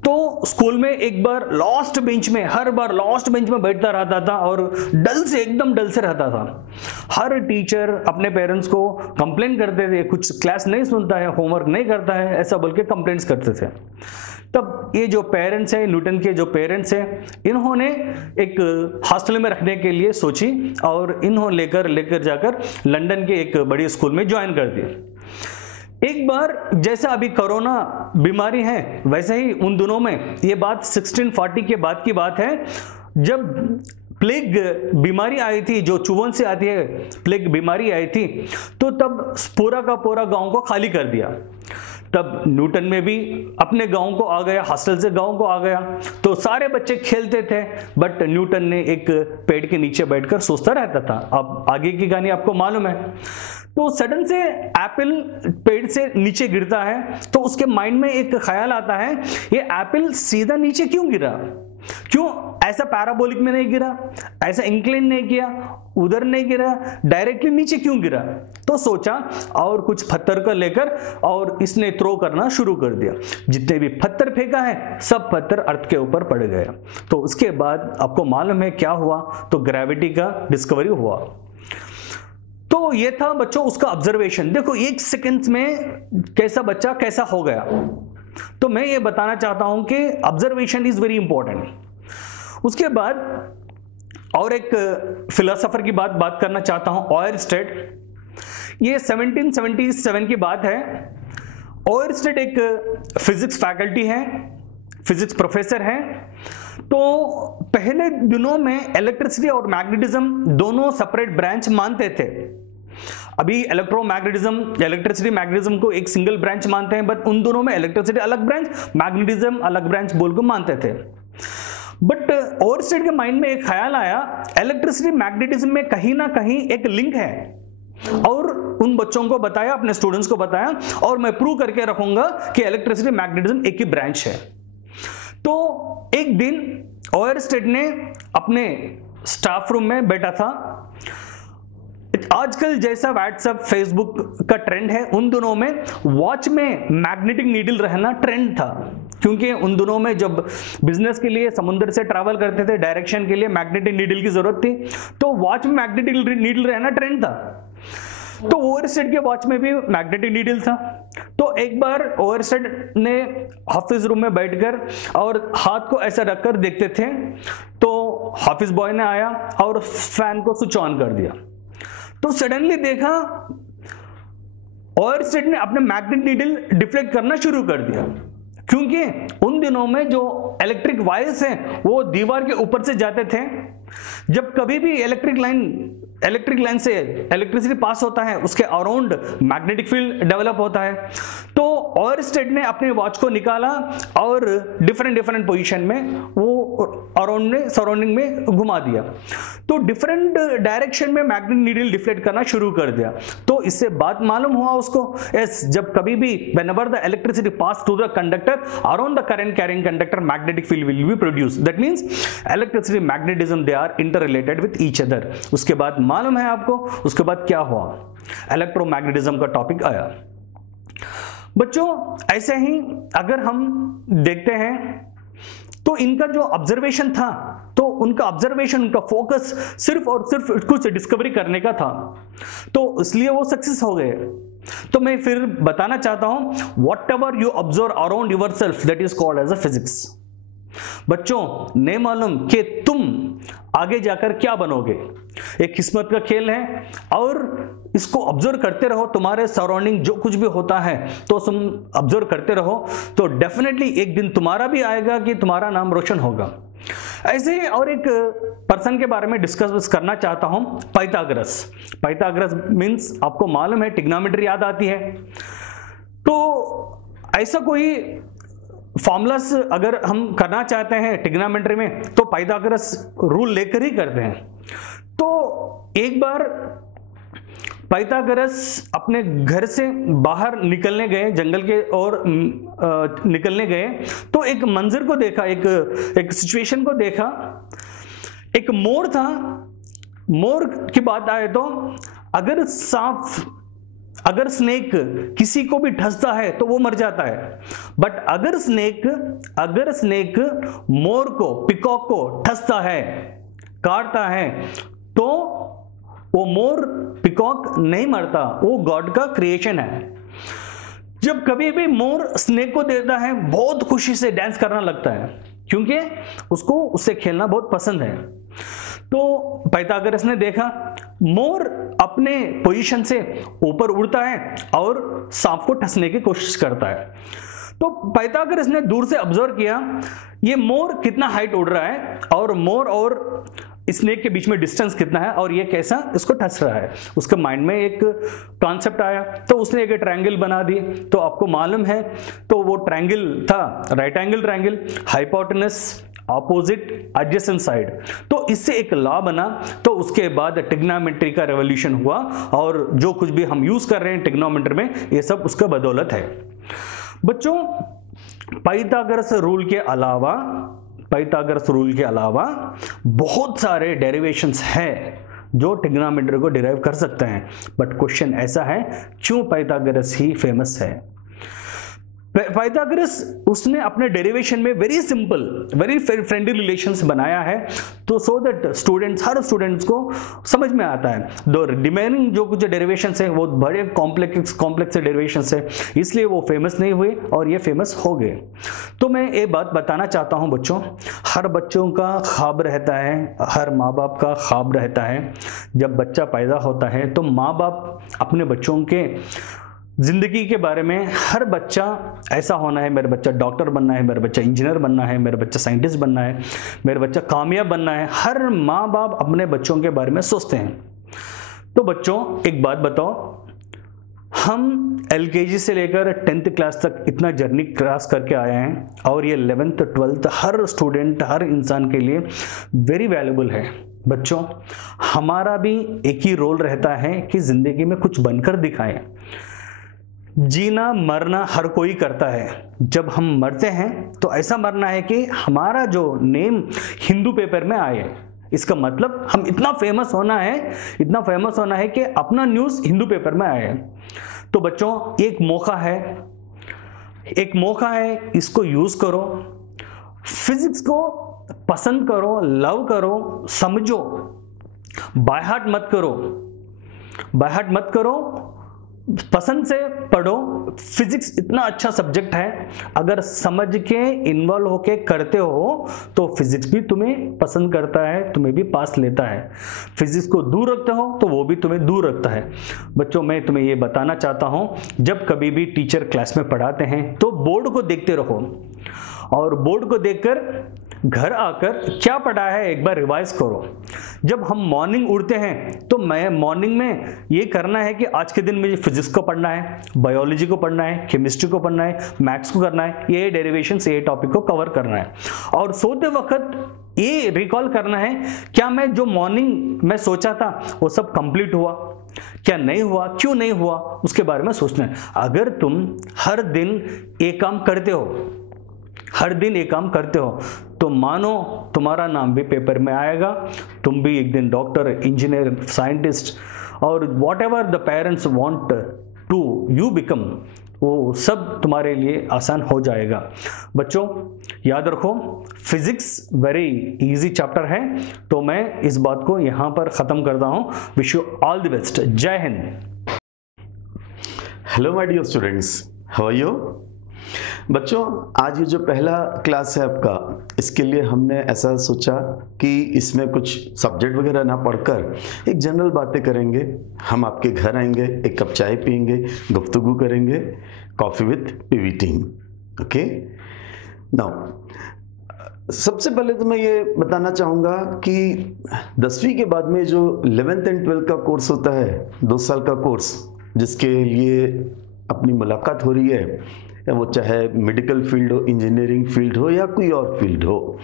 तो स्कूल में एक बार लास्ट बेंच में, हर बार लास्ट बेंच में बैठता रहता था और डल से, एकदम डल से रहता था। हर टीचर अपने पेरेंट्स को कंप्लेन करते थे, कुछ क्लास नहीं सुनता है, होमवर्क नहीं करता है, ऐसा बोल के कंप्लेंट्स करते थे। तब ये जो पेरेंट्स हैं, न्यूटन के जो पेरेंट्स हैं, इन्होंने एक हॉस्टल में रखने के लिए सोची और इन्होंने लेकर जाकर लंदन के एक बड़ी स्कूल में ज्वाइन कर दिया। एक बार जैसा अभी कोरोना बीमारी है वैसे ही उन दिनों में, ये बात 1640 के बाद की बात है, जब प्लेग बीमारी आई थी, जो चुवन से आती है प्लेग बीमारी आई थी, तो तब पूरा का पूरा गांव को खाली कर दिया। तब न्यूटन में भी अपने गांव को आ गया, हॉस्टल से गांव को आ गया। तो सारे बच्चे खेलते थे, बट न्यूटन ने एक पेड़ के नीचे बैठकर सोचता रहता था। अब आगे की कहानी आपको मालूम है। तो सडन से एप्पल पेड़ से नीचे गिरता है, तो उसके माइंड में एक ख्याल आता है, ये एप्पल सीधा नीचे क्यों गिरा, क्यों ऐसा पैराबोलिक में नहीं गिरा, ऐसा इंक्लाइन नहीं किया, उधर नहीं गिरा, डायरेक्टली नीचे क्यों गिरा। तो सोचा और कुछ पत्थर को लेकर और इसने थ्रो करना शुरू कर दिया। जितने भी पत्थर फेंका है सब पत्थर अर्थ के ऊपर पड़ गए। तो उसके बाद आपको मालूम है क्या हुआ, तो ग्रेविटी का डिस्कवरी हुआ। तो ये था बच्चों उसका ऑब्जर्वेशन। देखो 1 सेकंड में कैसा बच्चा कैसा हो गया। तो मैं ये बताना चाहता हूं कि ऑब्जर्वेशन इज वेरी इंपॉर्टेंट। उसके बाद और एक फिलोसोफर की बात करना चाहता हूं, ओयरस्टेड। ये 1777 की बात है। ओयरस्टेड एक फिजिक्स फैकल्टी है, फिजिक्स प्रोफेसर है। तो पहले दिनों में इलेक्ट्रिसिटी और मैग्नेटिज्म दोनों सेपरेट ब्रांच मानते थे। अभी इलेक्ट्रोमैग्नेटिज्म, इलेक्ट्रिसिटी मैग्नेटिज्म को एक सिंगल ब्रांच मानते हैं, बट उन दोनों में इलेक्ट्रिसिटी अलग ब्रांच, मैग्नेटिज्म अलग ब्रांच बोल को मानते थे। बट ओयरस्टेड के माइंड में एक ख्याल आया, इलेक्ट्रिसिटी मैग्नेटिज्म में कहीं ना कहीं एक लिंक है, और उन बच्चों को बताया, अपने स्टूडेंट्स को बताया, और मैं प्रूव करके रखूंगा कि इलेक्ट्रिसिटी मैग्नेटिज्म एक ही ब्रांच है। तो एक दिन ओयरस्टेड ने अपने स्टाफ रूम में बैठा था। आजकल जैसा व्हाट्सएप फेसबुक का ट्रेंड है, उन दिनों में वॉच में मैग्नेटिक नीडल रहना ट्रेंड था, क्योंकि उन दिनों में जब बिजनेस के लिए समुद्र से ट्रैवल करते थे, डायरेक्शन के लिए मैग्नेटिक नीडल की जरूरत थी, तो वॉच में मैग्नेटिक नीडल रहना ट्रेंड था। तो ओयरस्टेड के वॉच में भी मैग्नेटिक नीडल था। तो एक बार ओयरस्टेड ने ऑफिस रूम में बैठकर और हाथ को ऐसा रखकर देखते थे, तो ऑफिस बॉय ने आया और फैन को स्विच ऑन कर दिया। तो सडनली देखा ओयरस्टेड ने अपने मैग्नेटिक नीडल डिफ्लेक्ट करना शुरू कर दिया, क्योंकि उन दिनों में जो इलेक्ट्रिक वायर्स हैं वो दीवार के ऊपर से जाते थे। जब कभी भी इलेक्ट्रिक लाइन से इलेक्ट्रिसिटी पास होता है, उसके अराउंड मैग्नेटिक फील्ड डेवलप होता है। तो ओयरस्टेड ने अपने वॉच को निकाला और डिफरेंट पोजीशन में वो सराउंडिंग में घुमा दिया। तो डिफरेंट डायरेक्शन में मैग्नेटिक नीडल डिफ्लेक्ट करना शुरू कर दिया। तो इससे बात मालूम हुआ उसको, यस, जब कभी भी whenever the electricity pass through the conductor, around the current carrying conductor magnetic field will be produced. That means electricity, magnetism, they are interrelated with each other. उसके बाद मालूम है आपको, उसके बाद क्या हुआ, इलेक्ट्रोमैग्नेटिज्म का टॉपिक आया। बच्चों ऐसे ही अगर हम देखते हैं तो इनका जो ऑब्जर्वेशन था, तो उनका ऑब्जर्वेशन, उनका फोकस सिर्फ और सिर्फ कुछ डिस्कवरी करने का था, तो इसलिए वो सक्सेस हो गए। तो मैं फिर बताना चाहता हूं, whatever you observe around yourself that is called as a physics. बच्चों नहीं मालूम कि तुम आगे जाकर क्या बनोगे, एक किस्मत का खेल है, और इसको ऑब्जर्व करते रहो। तुम्हारे सराउंडिंग जो कुछ भी होता है तो तुम ऑब्जर्व करते रहो, तो डेफिनेटली एक दिन तुम्हारा भी आएगा कि तुम्हारा नाम रोशन होगा। ऐसे ही और एक पर्सन के बारे में डिस्कस करना चाहता हूं, पाइथागोरस। पाइथागोरस मीन्स आपको मालूम है ट्रिग्नोमेट्री याद आती है। तो ऐसा कोई फॉर्मूलास अगर हम करना चाहते हैं ट्रिग्नोमेट्री में, तो पाइथागोरस रूल लेकर ही करते हैं। तो एक बार पाइथागोरस अपने घर से बाहर निकलने गए, जंगल के ओर निकलने गए, तो एक मंजर को देखा, एक सिचुएशन को देखा। एक मोर था मोर की बात आए तो अगर स्नेक किसी को भी ठसता है तो वो मर जाता है, बट अगर स्नेक मोर को, पिकॉक को ठसता है, काटता है, तो वो मोर, पिकॉक नहीं मरता, वो गॉड का क्रिएशन है। जब कभी भी मोर स्नेक को देखता है बहुत खुशी से डांस करना लगता है, क्योंकि उसको उससे खेलना बहुत पसंद है। तो पाइथागोरस ने देखा मोर अपने पोजीशन से ऊपर उड़ता है और सांप को ठसने की कोशिश करता है। तो पाइथागोरस ने दूर से ऑब्जर्व किया ये मोर कितना हाइट उड़ रहा है और मोर और स्नेक के बीच में डिस्टेंस कितना है और ये कैसा इसको ठस रहा है। उसके माइंड में एक कॉन्सेप्ट आया, तो उसने एक ट्रायंगल बना दी। तो आपको मालूम है, तो वो ट्रायंगल था right angle triangle, hypotenuse, opposite, adjacent side. तो इससे एक लॉ बना। तो उसके बाद ट्रिग्नोमेट्री का रेवोल्यूशन हुआ और जो कुछ भी हम यूज कर रहे हैं ट्रिग्नोमेट्री में, ये सब उसका बदौलत है। बच्चों, पाइथागोरस रूल के अलावा बहुत सारे डेरिवेशंस हैं जो ट्रिग्नोमेट्री को डिराइव कर सकते हैं। बट क्वेश्चन ऐसा है, क्यों पाइथागोरस ही फेमस है? पाइथागोरस उसने अपने डेरिवेशन में very simple, very friendly relations बनाया है, तो सो दैट हर स्टूडेंट्स को समझ में आता है। दो रिमेनिंग जो कुछ डेरिवेशंस है वो बड़े कॉम्प्लेक्स डेरिवेशंस है, इसलिए वो फेमस नहीं हुए और ये फेमस हो गए। तो मैं ये बात बताना चाहता हूँ बच्चों, हर बच्चों का ख्वाब रहता है, हर माँ बाप का ख्वाब रहता है। जब बच्चा पैदा होता है तो माँ बाप अपने बच्चों के जिंदगी के बारे में, हर बच्चा ऐसा होना है, मेरा बच्चा डॉक्टर बनना है, मेरा बच्चा इंजीनियर बनना है, मेरा बच्चा साइंटिस्ट बनना है, मेरा बच्चा कामयाब बनना है, हर माँ बाप अपने बच्चों के बारे में सोचते हैं। तो बच्चों एक बात बताओ, हम LKG से लेकर 10th क्लास तक इतना जर्नी क्रॉस करके आए हैं और ये 11th 12th हर स्टूडेंट, हर इंसान के लिए वेरी वैल्यूबल है। बच्चों, हमारा भी एक ही रोल रहता है कि जिंदगी में कुछ बनकर दिखाएं। जीना मरना हर कोई करता है। जब हम मरते हैं तो ऐसा मरना है कि हमारा जो नेम हिंदू पेपर में आए। इसका मतलब हम इतना फेमस होना है कि अपना न्यूज़ हिंदू पेपर में आए। तो बच्चों, एक मौका है, इसको यूज करो। फिजिक्स को पसंद करो, लव करो, समझो, बाय हार्ट मत करो, पसंद से पढ़ो। फिजिक्स इतना अच्छा सब्जेक्ट है, अगर समझ के इन्वॉल्व होके करते हो तो फिजिक्स भी तुम्हें पसंद करता है, तुम्हें भी पास लेता है। फिजिक्स को दूर रखते हो तो वो भी तुम्हें दूर रखता है। बच्चों, मैं तुम्हें ये बताना चाहता हूँ, जब कभी भी टीचर क्लास में पढ़ाते हैं तो बोर्ड को देखते रहो और बोर्ड को देखकर घर आकर क्या पढ़ा है एक बार रिवाइज करो। जब हम मॉर्निंग उठते हैं तो मैं मॉर्निंग में ये करना है कि आज के दिन मुझे फिजिक्स को पढ़ना है, बायोलॉजी को पढ़ना है, केमिस्ट्री को पढ़ना है, मैथ्स को करना है, ये डेरिवेशंस, ये टॉपिक को कवर करना है। और सोते वक्त ये रिकॉल करना है, क्या मैं जो मॉर्निंग में सोचा था वो सब कंप्लीट हुआ, क्या नहीं हुआ, क्यों नहीं हुआ, उसके बारे में सोचना है। अगर तुम हर दिन एक काम करते हो तो मानो तुम्हारा नाम भी पेपर में आएगा, तुम भी एक दिन डॉक्टर, इंजीनियर, साइंटिस्ट और whatever the parents want to you become, वो सब तुम्हारे लिए आसान हो जाएगा। बच्चों, याद रखो, फिजिक्स वेरी इजी चैप्टर है। तो मैं इस बात को यहाँ पर ख़त्म करता हूँ। Wish you all the best. जय हिंद। Hello my dear students, how are you? बच्चों, आज ये जो पहला क्लास है आपका, इसके लिए हमने ऐसा सोचा कि इसमें कुछ सब्जेक्ट वगैरह ना पढ़कर एक जनरल बातें करेंगे। हम आपके घर आएंगे, एक कप चाय पियेंगे, गुफ्तगू करेंगे, coffee with PV team. Okay, now सबसे पहले तो मैं ये बताना चाहूँगा कि 10वीं के बाद में जो 11th एंड 12th का कोर्स होता है, 2 साल का कोर्स, जिसके लिए अपनी मुलाकात हो रही है, वो चाहे मेडिकल फील्ड हो, इंजीनियरिंग फील्ड हो या कोई और फील्ड हो,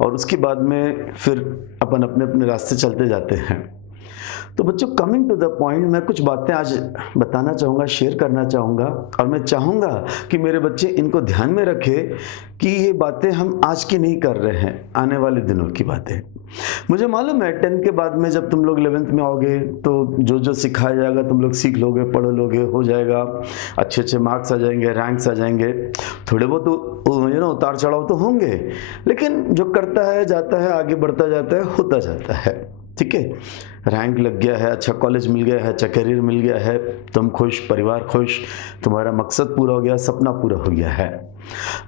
और उसके बाद में फिर अपन अपने अपने रास्ते चलते जाते हैं। तो बच्चों, कमिंग टू द पॉइंट, मैं कुछ बातें आज बताना चाहूँगा, शेयर करना चाहूँगा, और मैं चाहूँगा कि मेरे बच्चे इनको ध्यान में रखें कि ये बातें हम आज की नहीं कर रहे हैं, आने वाले दिनों की बातें। मुझे मालूम है 10th के बाद में जब तुम लोग 11th में आओगे तो जो जो सिखाया जाएगा तुम लोग सीख लोगे, पढ़ लोगे, हो जाएगा, अच्छे अच्छे मार्क्स आ जाएंगे, रैंक्स आ जाएंगे, थोड़े बहुत उतार चढ़ाव तो होंगे, लेकिन जो करता है जाता है, आगे बढ़ता जाता है, होता जाता है। ठीक है, रैंक लग गया है, अच्छा कॉलेज मिल गया है, अच्छा करियर मिल गया है, तुम खुश, परिवार खुश, तुम्हारा मकसद पूरा हो गया, सपना पूरा हो गया है।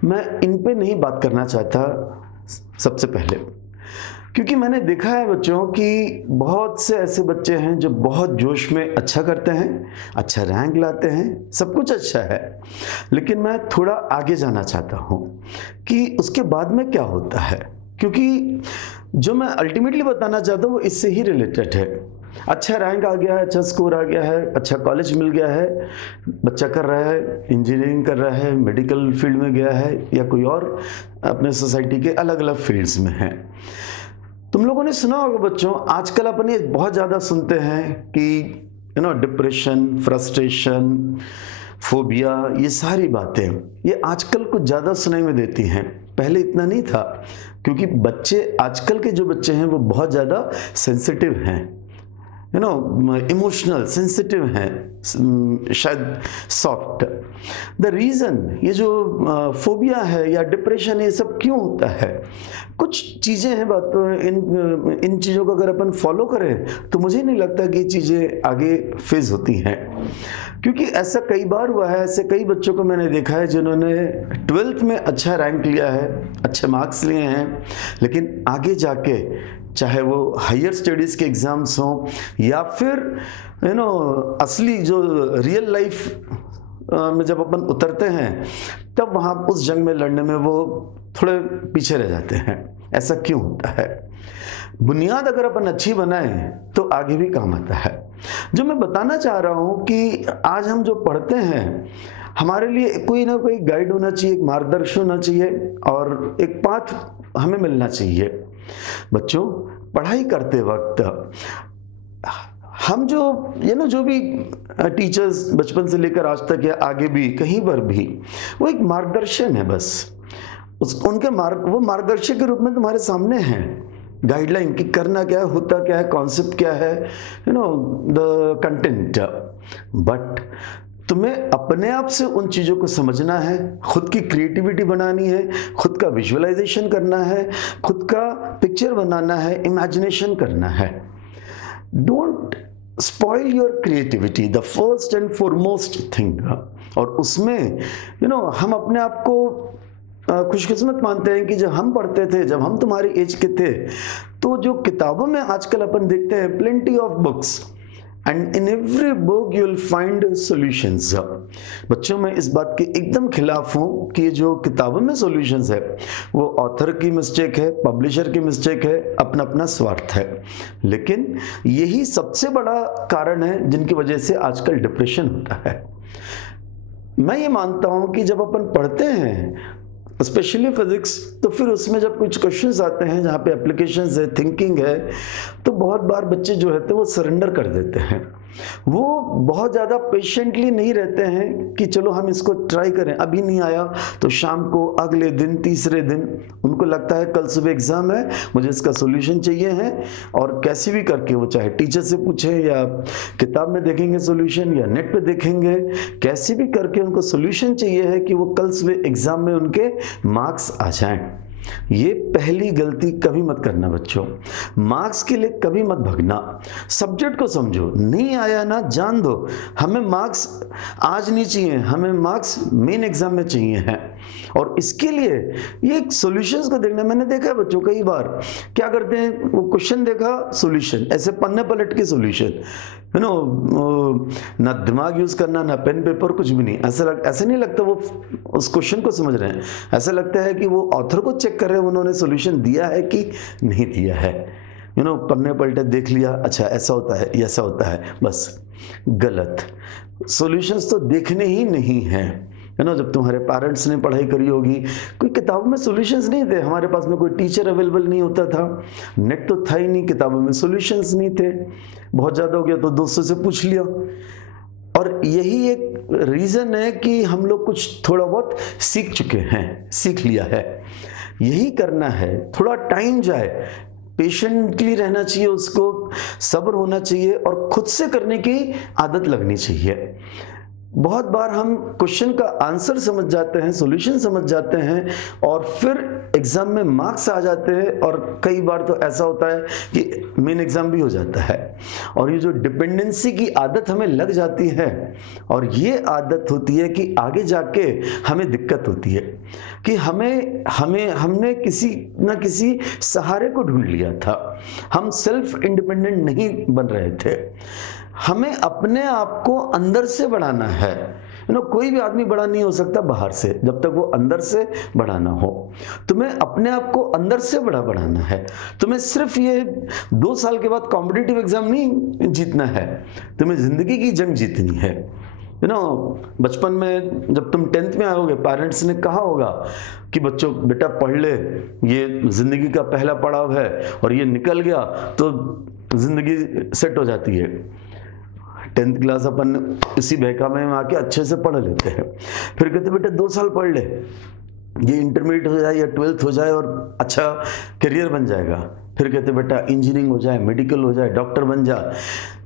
मैं इन पे नहीं बात करना चाहता सबसे पहले, क्योंकि मैंने देखा है बच्चों कि बहुत से ऐसे बच्चे हैं जो बहुत जोश में अच्छा करते हैं, अच्छा रैंक लाते हैं, सब कुछ अच्छा है, लेकिन मैं थोड़ा आगे जाना चाहता हूँ कि उसके बाद में क्या होता है, क्योंकि जो मैं अल्टीमेटली बताना चाहता हूँ वो इससे ही रिलेटेड है। अच्छा रैंक आ गया है, अच्छा स्कोर आ गया है, अच्छा कॉलेज मिल गया है, बच्चा कर रहा है, इंजीनियरिंग कर रहा है, मेडिकल फील्ड में गया है, या कोई और अपने सोसाइटी के अलग अलग फील्ड्स में है। तुम लोगों ने सुना होगा बच्चों, आजकल अपन ये बहुत ज़्यादा सुनते हैं कि डिप्रेशन, फ्रस्ट्रेशन, फोबिया, ये सारी बातें ये आजकल कुछ ज़्यादा सुनाई में देती हैं। पहले इतना नहीं था, क्योंकि बच्चे, आजकल के जो बच्चे हैं वो बहुत ज़्यादा सेंसिटिव हैं, इमोशनल, सेंसिटिव हैं, शायद सॉफ्ट। द रीज़न ये जो फोबिया है या डिप्रेशन, ये सब क्यों होता है? कुछ चीज़ें हैं, बात इन चीज़ों को अगर अपन फॉलो करें तो मुझे नहीं लगता कि ये चीज़ें आगे फेज होती हैं, क्योंकि ऐसा कई बार हुआ है। ऐसे कई बच्चों को मैंने देखा है जिन्होंने 12th में अच्छा रैंक लिया है, अच्छे मार्क्स लिए हैं, लेकिन आगे जाके चाहे वो हायर स्टडीज़ के एग्ज़ाम्स हों या फिर असली जो रियल लाइफ में जब अपन उतरते हैं तब वहाँ उस जंग में लड़ने में वो थोड़े पीछे रह जाते हैं। ऐसा क्यों होता है? बुनियाद अगर अपन अच्छी बनाएं तो आगे भी काम आता है। जो मैं बताना चाह रहा हूँ कि आज हम जो पढ़ते हैं, हमारे लिए कोई ना कोई गाइड होना चाहिए, एक मार्गदर्शन होना चाहिए और एक पाथ हमें मिलना चाहिए। बच्चों, पढ़ाई करते वक्त हम जो भी टीचर्स बचपन से लेकर आज तक या आगे भी कहीं पर भी, वो एक मार्गदर्शन है बस। वो मार्गदर्शक के रूप में तुम्हारे सामने हैं, गाइडलाइन कि करना क्या है, होता क्या है, कॉन्सेप्ट क्या है, द कंटेंट। बट तुम्हें अपने आप से उन चीज़ों को समझना है, खुद की क्रिएटिविटी बनानी है, खुद का विजुअलाइजेशन करना है, खुद का पिक्चर बनाना है, इमेजिनेशन करना है। Don't spoil your creativity, the first and foremost thing. और उसमें हम अपने आप को खुशकिस्मत मानते हैं कि जब हम पढ़ते थे, जब हम तुम्हारी एज के थे, तो जो किताबों में आजकल अपन देखते हैं, plenty of books, and in every book you will find solutions. बच्चों, मैं इस बात के एकदम खिलाफ हूँ कि जो किताबों में सॉल्यूशंस है वो ऑथर की मिस्टेक है, पब्लिशर की मिस्टेक है, अपना अपना स्वार्थ है। लेकिन यही सबसे बड़ा कारण है जिनकी वजह से आजकल डिप्रेशन होता है। मैं ये मानता हूँ कि जब अपन पढ़ते हैं स्पेशली फिजिक्स, तो फिर उसमें जब कुछ क्वेश्चंस आते हैं जहाँ पे एप्लीकेशंस है, थिंकिंग है, तो बहुत बार बच्चे जो है तो वो सरेंडर कर देते हैं। वो बहुत ज़्यादा पेशेंटली नहीं रहते हैं कि चलो हम इसको ट्राई करें, अभी नहीं आया तो शाम को, अगले दिन, तीसरे दिन। उनको लगता है कल सुबह एग्ज़ाम है, मुझे इसका सोल्यूशन चाहिए है, और कैसे भी करके वो चाहे टीचर से पूछें या किताब में देखेंगे सोल्यूशन या नेट पे देखेंगे, कैसे भी करके उनको सोल्यूशन चाहिए है कि वो कल सुबह एग्ज़ाम में उनके मार्क्स आ जाएं। ये पहली गलती कभी मत करना बच्चों। मार्क्स के लिए कभी मत भगना, सब्जेक्ट को समझो। नहीं आया ना, जान दो, हमें मार्क्स आज नहीं चाहिए, हमें मार्क्स मेन एग्जाम में चाहिए हैं। और इसके लिए ये सॉल्यूशंस को देखना, मैंने देखा है बच्चों कई बार क्या करते हैं, वो क्वेश्चन देखा, सॉल्यूशन, ऐसे पन्ने पलट के सॉल्यूशन, ना दिमाग यूज करना, ना पेन पेपर, कुछ भी नहीं। ऐसा नहीं लगता वो उस क्वेश्चन को समझ रहे हैं, ऐसा लगता है कि वो ऑथर को चेक कर रहे हैं उन्होंने सॉल्यूशन दिया है कि नहीं दिया है। पन्ने पलटे देख लिया, अच्छा ऐसा होता है, ऐसा होता है, बस गलत। सॉल्यूशंस तो देखने ही नहीं हैं, है ना, जब तुम्हारे पेरेंट्स ने पढ़ाई करी होगी, कोई किताबों में सॉल्यूशंस नहीं थे, हमारे पास में कोई टीचर अवेलेबल नहीं होता था, नेट तो था ही नहीं, किताबों में सॉल्यूशंस नहीं थे, बहुत ज़्यादा हो गया तो दोस्तों से पूछ लिया। और यही एक रीज़न है कि हम लोग कुछ थोड़ा बहुत सीख चुके हैं, सीख लिया है। यही करना है, थोड़ा टाइम जाए, पेशेंटली रहना चाहिए, उसको सब्र होना चाहिए और खुद से करने की आदत लगनी चाहिए। बहुत बार हम क्वेश्चन का आंसर समझ जाते हैं, सॉल्यूशन समझ जाते हैं और फिर एग्जाम में मार्क्स आ जाते हैं, और कई बार तो ऐसा होता है कि मेन एग्जाम भी हो जाता है। और ये जो डिपेंडेंसी की आदत हमें लग जाती है, और ये आदत होती है कि आगे जाके हमें दिक्कत होती है कि हमने किसी ना किसी सहारे को ढूंढ लिया था, हम सेल्फ इंडिपेंडेंट नहीं बन रहे थे। हमें अपने आप को अंदर से बढ़ाना है। कोई भी आदमी बड़ा नहीं हो सकता बाहर से, जब तक वो अंदर से बड़ा ना हो। तुम्हें अपने आप को अंदर से बड़ा बनाना है। तुम्हें सिर्फ ये 2 साल के बाद कॉम्पिटिटिव एग्जाम नहीं जीतना है, तुम्हें जिंदगी की जंग जीतनी है। बचपन में जब तुम 10th में आओगे, पेरेंट्स ने कहा होगा कि बच्चों बेटा पढ़ ले, ये जिंदगी का पहला पड़ाव है, और ये निकल गया तो जिंदगी सेट हो जाती है। 10th क्लास अपन इसी बहकावे में आके अच्छे से पढ़ लेते हैं, फिर कहते बेटा 2 साल पढ़ ले, ये इंटरमीडिएट हो जाए या 12th हो जाए और अच्छा करियर बन जाएगा। फिर कहते बेटा इंजीनियरिंग हो जाए, मेडिकल हो जाए, डॉक्टर बन जा।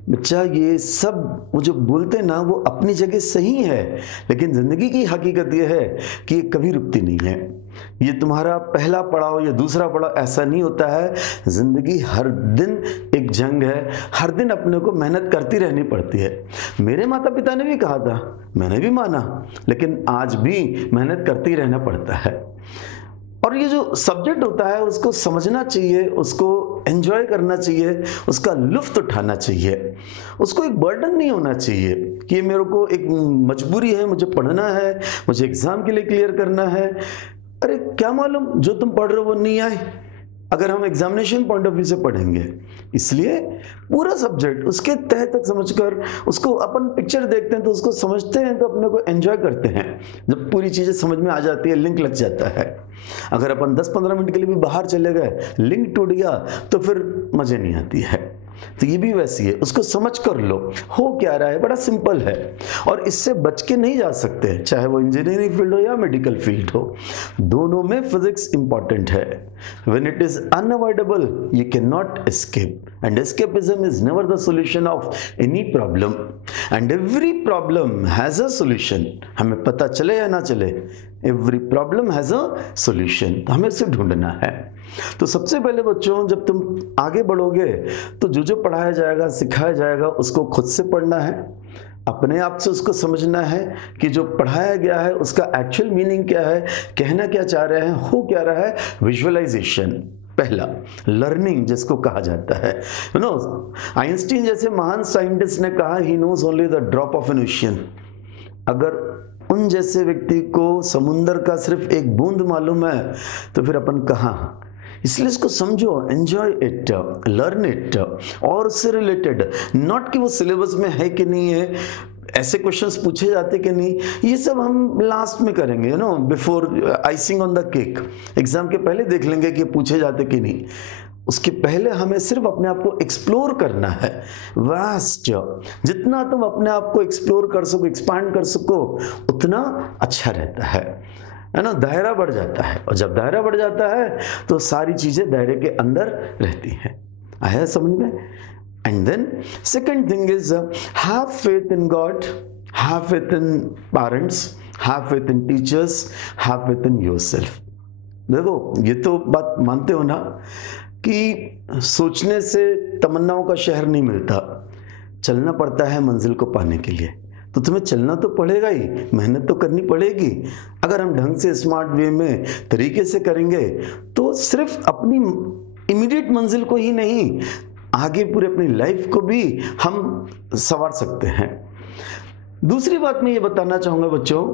बच्चा ये सब वो जो बोलते ना, वो अपनी जगह सही है, लेकिन ज़िंदगी की हकीकत ये है कि ये कभी रुकती नहीं है। ये तुम्हारा पहला पड़ाव या दूसरा पड़ाव ऐसा नहीं होता है। ज़िंदगी हर दिन एक जंग है, हर दिन अपने को मेहनत करती रहनी पड़ती है। मेरे माता पिता ने भी कहा था, मैंने भी माना, लेकिन आज भी मेहनत करती रहना पड़ता है। और ये जो सब्जेक्ट होता है उसको समझना चाहिए, उसको एंजॉय करना चाहिए, उसका लुफ्त उठाना चाहिए। उसको एक बर्डन नहीं होना चाहिए कि ये मेरे को एक मजबूरी है, मुझे पढ़ना है, मुझे एग्जाम के लिए क्लियर करना है। अरे क्या मालूम जो तुम पढ़ रहे हो वो नहीं आए, अगर हम एग्जामिनेशन पॉइंट ऑफ व्यू से पढ़ेंगे। इसलिए पूरा सब्जेक्ट उसके तह तक समझकर उसको अपन पिक्चर देखते हैं तो उसको समझते हैं, तो अपने को एंजॉय करते हैं। जब पूरी चीज़ें समझ में आ जाती है, लिंक लग जाता है। अगर अपन 10-15 मिनट के लिए भी बाहर चले गए, लिंक टूट गया तो फिर मज़े नहीं आती है। तो ये भी वैसी है, उसको समझ कर लो हो क्या रहा है, बड़ा सिंपल है और इससे बच के नहीं जा सकते, चाहे वो इंजीनियरिंग फील्ड हो या मेडिकल फील्ड हो, दोनों में फिजिक्स इंपॉर्टेंट है। When it is unavoidable you can not escape, and escapism is never the solution of any problem, and every problem has a solution. हमें पता चले या ना चले, every problem has a solution, तो हमें उसे ढूंढना है। तो सबसे पहले बच्चों, जब तुम आगे बढ़ोगे तो जो जो पढ़ाया जाएगा, सिखाया जाएगा, उसको खुद से पढ़ना है, अपने आप से उसको समझना है कि जो पढ़ाया गया है उसका एक्चुअल मीनिंग क्या है, कहना क्या चाह रहे हैं, हो क्या रहा है। विजुअलाइजेशन पहला, लर्निंग जिसको कहा जाता है। आइंस्टीन जैसे महान साइंटिस्ट ने कहा, he knows only the drop of an ocean. अगर उन जैसे व्यक्ति को समुंदर का सिर्फ एक बूंद मालूम है तो फिर अपन कहाँ। इसलिए इसको समझो, एंजॉय इट, लर्न इट, और उससे रिलेटेड, नॉट कि वो सिलेबस में है कि नहीं है, ऐसे क्वेश्चंस पूछे जाते कि नहीं, ये सब हम लास्ट में करेंगे, before icing on the cake. Exam के पहले देख लेंगे कि पूछे जाते कि नहीं। उसके पहले हमें सिर्फ अपने आप को एक्सप्लोर करना है, वास्ट। जितना तुम अपने आप को एक्सप्लोर कर सको, एक्सपांड कर सको, उतना अच्छा रहता है ना। दायरा बढ़ जाता है, और जब दायरा बढ़ जाता है तो सारी चीजें दायरे के अंदर रहती हैं। आया समझ में? And then second thing is have faith in God, have faith in parents, have faith in teachers, have faith in yourself. देखो, ये तो बात मानते हो ना कि सोचने से तमन्नाओं का शहर नहीं मिलता, चलना पड़ता है मंजिल को पाने के लिए। तो तुम्हें चलना तो पड़ेगा ही, मेहनत तो करनी पड़ेगी। अगर हम ढंग से, स्मार्ट वे में, तरीके से करेंगे तो सिर्फ अपनी इमीडिएट मंजिल को ही नहीं, आगे पूरे अपनी लाइफ को भी हम संवार सकते हैं। दूसरी बात मैं ये बताना चाहूँगा बच्चों,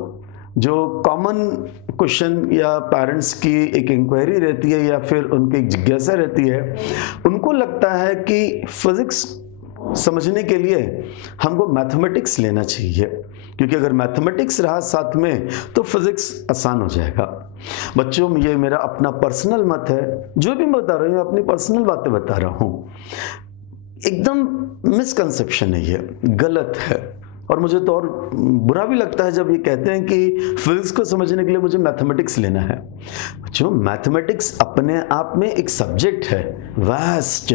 जो कॉमन क्वेश्चन या पेरेंट्स की एक इंक्वायरी रहती है या फिर उनकी एक जिज्ञासा रहती है, उनको लगता है कि फिजिक्स समझने के लिए हमको मैथमेटिक्स लेना चाहिए। क्योंकि अगर मैथमेटिक्स रहा साथ में तो फिजिक्स आसान हो जाएगा। बच्चों, ये मेरा अपना पर्सनल मत है, जो भी मैं बता रहा हूँ अपनी पर्सनल बातें बता रहा हूँ। एकदम मिसकंसेप्शन है, ये गलत है। और मुझे तो और बुरा भी लगता है जब ये कहते हैं कि फिजिक्स को समझने के लिए मुझे मैथमेटिक्स लेना है। बच्चों, मैथमेटिक्स अपने आप में एक सब्जेक्ट है, वास्ट।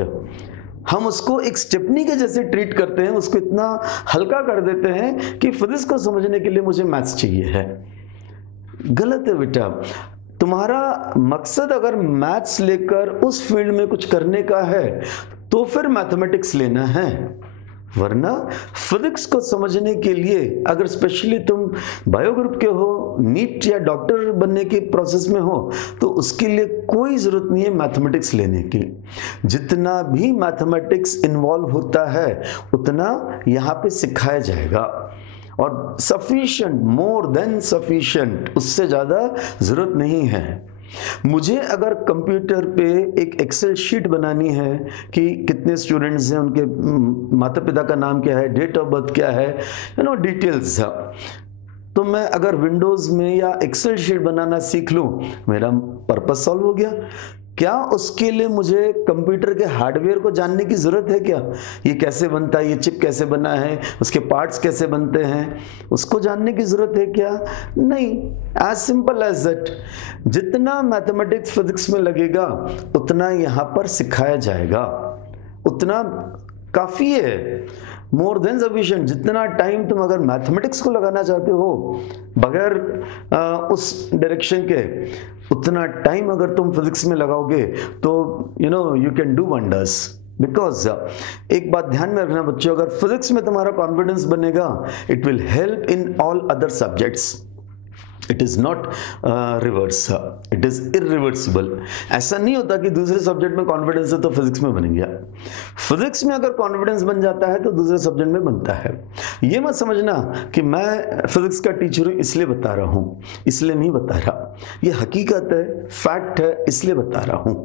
हम उसको एक स्टेपनी के जैसे ट्रीट करते हैं, उसको इतना हल्का कर देते हैं कि फिजिक्स को समझने के लिए मुझे मैथ्स चाहिए है। गलत है बेटा। तुम्हारा मकसद अगर मैथ्स लेकर उस फील्ड में कुछ करने का है तो फिर मैथमेटिक्स लेना है, वरना फिजिक्स को समझने के लिए अगर स्पेशली तुम बायो ग्रुप के हो, नीट या डॉक्टर बनने के प्रोसेस में हो, तो उसके लिए कोई ज़रूरत नहीं है मैथमेटिक्स लेने की। जितना भी मैथमेटिक्स इन्वॉल्व होता है उतना यहाँ पे सिखाया जाएगा, और सफिशिएंट, मोर देन सफिशिएंट, उससे ज़्यादा ज़रूरत नहीं है। मुझे अगर कंप्यूटर पे एक एक्सेल शीट बनानी है कि कितने स्टूडेंट्स हैं, उनके माता पिता का नाम क्या है, डेट ऑफ बर्थ क्या है, डिटेल्स, तो मैं अगर विंडोज़ में या एक्सेल शीट बनाना सीख लूँ, मेरा पर्पस सॉल्व हो गया। क्या उसके लिए मुझे कंप्यूटर के हार्डवेयर को जानने की ज़रूरत है क्या? ये कैसे बनता है, ये चिप कैसे बना है, उसके पार्ट्स कैसे बनते हैं, उसको जानने की ज़रूरत है क्या? नहीं। As simple as that. जितना मैथमेटिक्स फिजिक्स में लगेगा उतना यहाँ पर सिखाया जाएगा, उतना काफ़ी है, मोर देन सफिशिएंट। जितना टाइम तुम अगर मैथमेटिक्स को लगाना चाहते हो बगैर उस डायरेक्शन के, उतना टाइम अगर तुम फिजिक्स में लगाओगे तो you can do wonders. Because एक बात ध्यान में रखना बच्चों, अगर फिजिक्स में तुम्हारा कॉन्फिडेंस बनेगा, it will help in all other subjects. It is not reverse, it is irreversible. ऐसा नहीं होता कि दूसरे सब्जेक्ट में कॉन्फिडेंस है तो फिजिक्स में बन गया। फिजिक्स में अगर कॉन्फिडेंस बन जाता है तो दूसरे सब्जेक्ट में बनता है। ये मत समझना कि मैं फिजिक्स का टीचर हूँ इसलिए बता रहा हूँ, इसलिए नहीं बता रहा। ये हकीकत है, फैक्ट है, इसलिए बता रहा हूँ।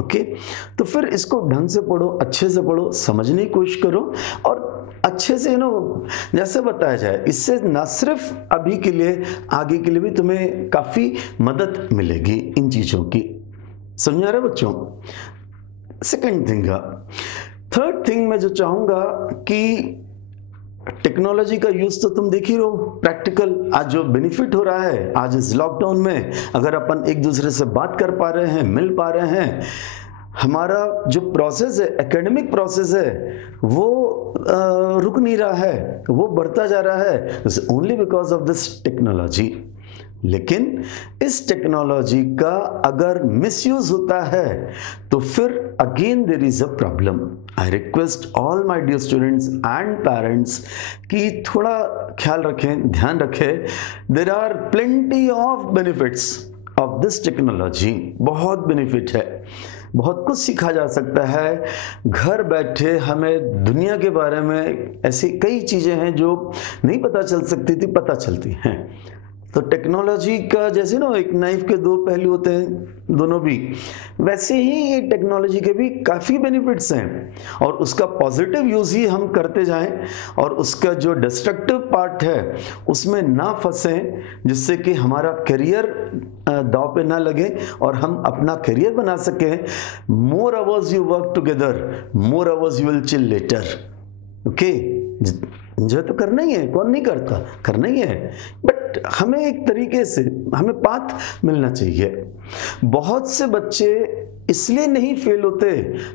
ओके, तो फिर इसको ढंग से पढ़ो, अच्छे से पढ़ो, समझने की कोशिश करो, और अच्छे से जैसे बताया जाए, इससे ना सिर्फ अभी के लिए, आगे के लिए भी तुम्हें काफ़ी मदद मिलेगी इन चीज़ों की। समझ आ रहा है बच्चों? सेकंड थिंग का। थर्ड थिंग मैं जो चाहूँगा कि टेक्नोलॉजी का यूज़ तो तुम देख ही रहो, प्रैक्टिकल। आज जो बेनिफिट हो रहा है, आज इस लॉकडाउन में अगर अपन एक दूसरे से बात कर पा रहे हैं, मिल पा रहे हैं, हमारा जो प्रोसेस है, एकेडमिक प्रोसेस है, वो रुक नहीं रहा है, वो बढ़ता जा रहा है, only because of this technology. लेकिन इस टेक्नोलॉजी का अगर मिसयूज होता है तो फिर again there is a problem. I request all my dear students and parents कि थोड़ा ख्याल रखें, ध्यान रखें। There are plenty of benefits of this technology. बहुत बेनिफिट है, बहुत कुछ सीखा जा सकता है। घर बैठे हमें दुनिया के बारे में ऐसी कई चीज़ें हैं जो नहीं पता चल सकती थी, पता चलती हैं। तो टेक्नोलॉजी का जैसे एक नाइफ के दो पहलू होते हैं, दोनों भी, वैसे ही ये टेक्नोलॉजी के भी काफ़ी बेनिफिट्स हैं, और उसका पॉजिटिव यूज़ ही हम करते जाएं, और उसका जो डिस्ट्रक्टिव पार्ट है उसमें ना फंसें, जिससे कि हमारा करियर दांव पे ना लगे और हम अपना करियर बना सकें। More hours you work together, more hours you will chill later. Okay, enjoy तो करना ही है, कौन नहीं करता, करना ही है, बट हमें एक तरीके से हमें पाथ मिलना चाहिए। बहुत से बच्चे इसलिए नहीं फेल होते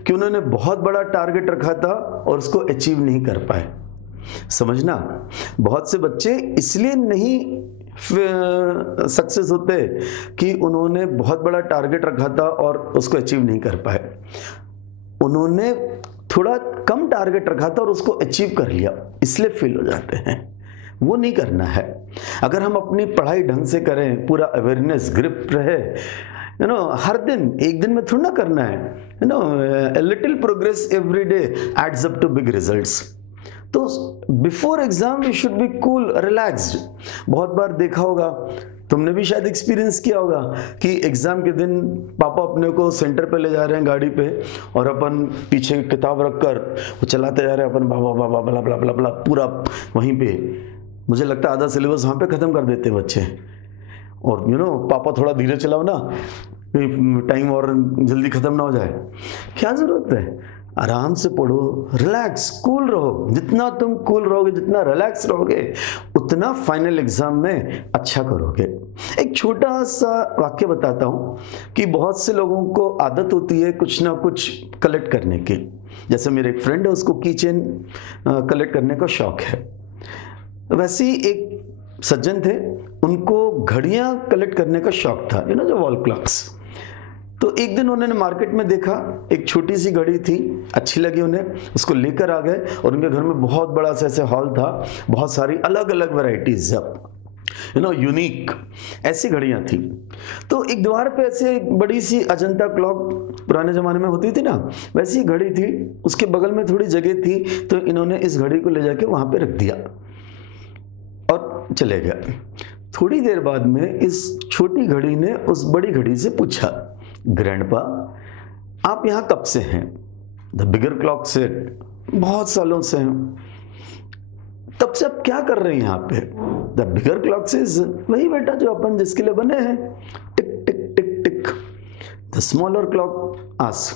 कि उन्होंने बहुत बड़ा टारगेट रखा था और उसको अचीव नहीं कर पाए। समझना, बहुत से बच्चे इसलिए नहीं सक्सेस होते कि उन्होंने बहुत बड़ा टारगेट रखा था और उसको अचीव नहीं कर पाए। उन्होंने थोड़ा कम टारगेट रखा था और उसको अचीव कर लिया, इसलिए फेल हो जाते हैं। वो नहीं करना है। अगर हम अपनी पढ़ाई ढंग से करें, पूरा अवेयरनेस ग्रिप रहे, हर दिन, एक दिन में थोड़ा ना करना है, a little progress every day adds up to big results। तो before exam we should be cool, relaxed. बहुत बार देखा होगा, तुमने भी शायद एक्सपीरियंस किया होगा कि एग्जाम के दिन पापा अपने को सेंटर पे ले जा रहे हैं गाड़ी पे, और अपन पीछे किताब रखकर वो चलाते जा रहे हैं, अपन बाबा बाबा बला बला बला बला पूरा वहीं पे। मुझे लगता है आधा सिलेबस वहाँ पे ख़त्म कर देते हैं बच्चे। और पापा थोड़ा धीरे चलाओ ना, टाइम और जल्दी ख़त्म ना हो जाए। क्या ज़रूरत है, आराम से पढ़ो, रिलैक्स, कूल रहो। जितना तुम कूल रहोगे, जितना रिलैक्स रहोगे, उतना फाइनल एग्जाम में अच्छा करोगे। एक छोटा सा वाक्य बताता हूँ कि बहुत से लोगों को आदत होती है कुछ ना कुछ कलेक्ट करने की। जैसे मेरे एक फ्रेंड है, उसको की चेन कलेक्ट करने का शौक है। वैसे ही एक सज्जन थे, उनको घड़ियाँ कलेक्ट करने का शौक था, जो वॉल क्लॉक्स। तो एक दिन उन्होंने मार्केट में देखा, एक छोटी सी घड़ी थी, अच्छी लगी उन्हें, उसको लेकर आ गए। और उनके घर में बहुत बड़ा सा ऐसे हॉल था, बहुत सारी अलग अलग वैरायटीज, यूनिक ऐसी घड़ियां थी। तो एक द्वार पे ऐसे बड़ी सी अजंता क्लॉक पुराने ज़माने में होती थी ना, वैसी घड़ी थी। उसके बगल में थोड़ी जगह थी, तो इन्होंने इस घड़ी को ले जाके वहाँ पे रख दिया और चले गए। थोड़ी देर बाद में इस छोटी घड़ी ने उस बड़ी घड़ी से पूछा, ग्रैंडपा, आप यहाँ कब से हैं? द बिगर क्लॉक से, बहुत सालों से हैं। तब से आप क्या कर रहे हैं यहाँ पे? द बिगर क्लॉक से, वही बेटा जो अपन जिसके लिए बने हैं, tick tick tick tick. The smaller clock ask,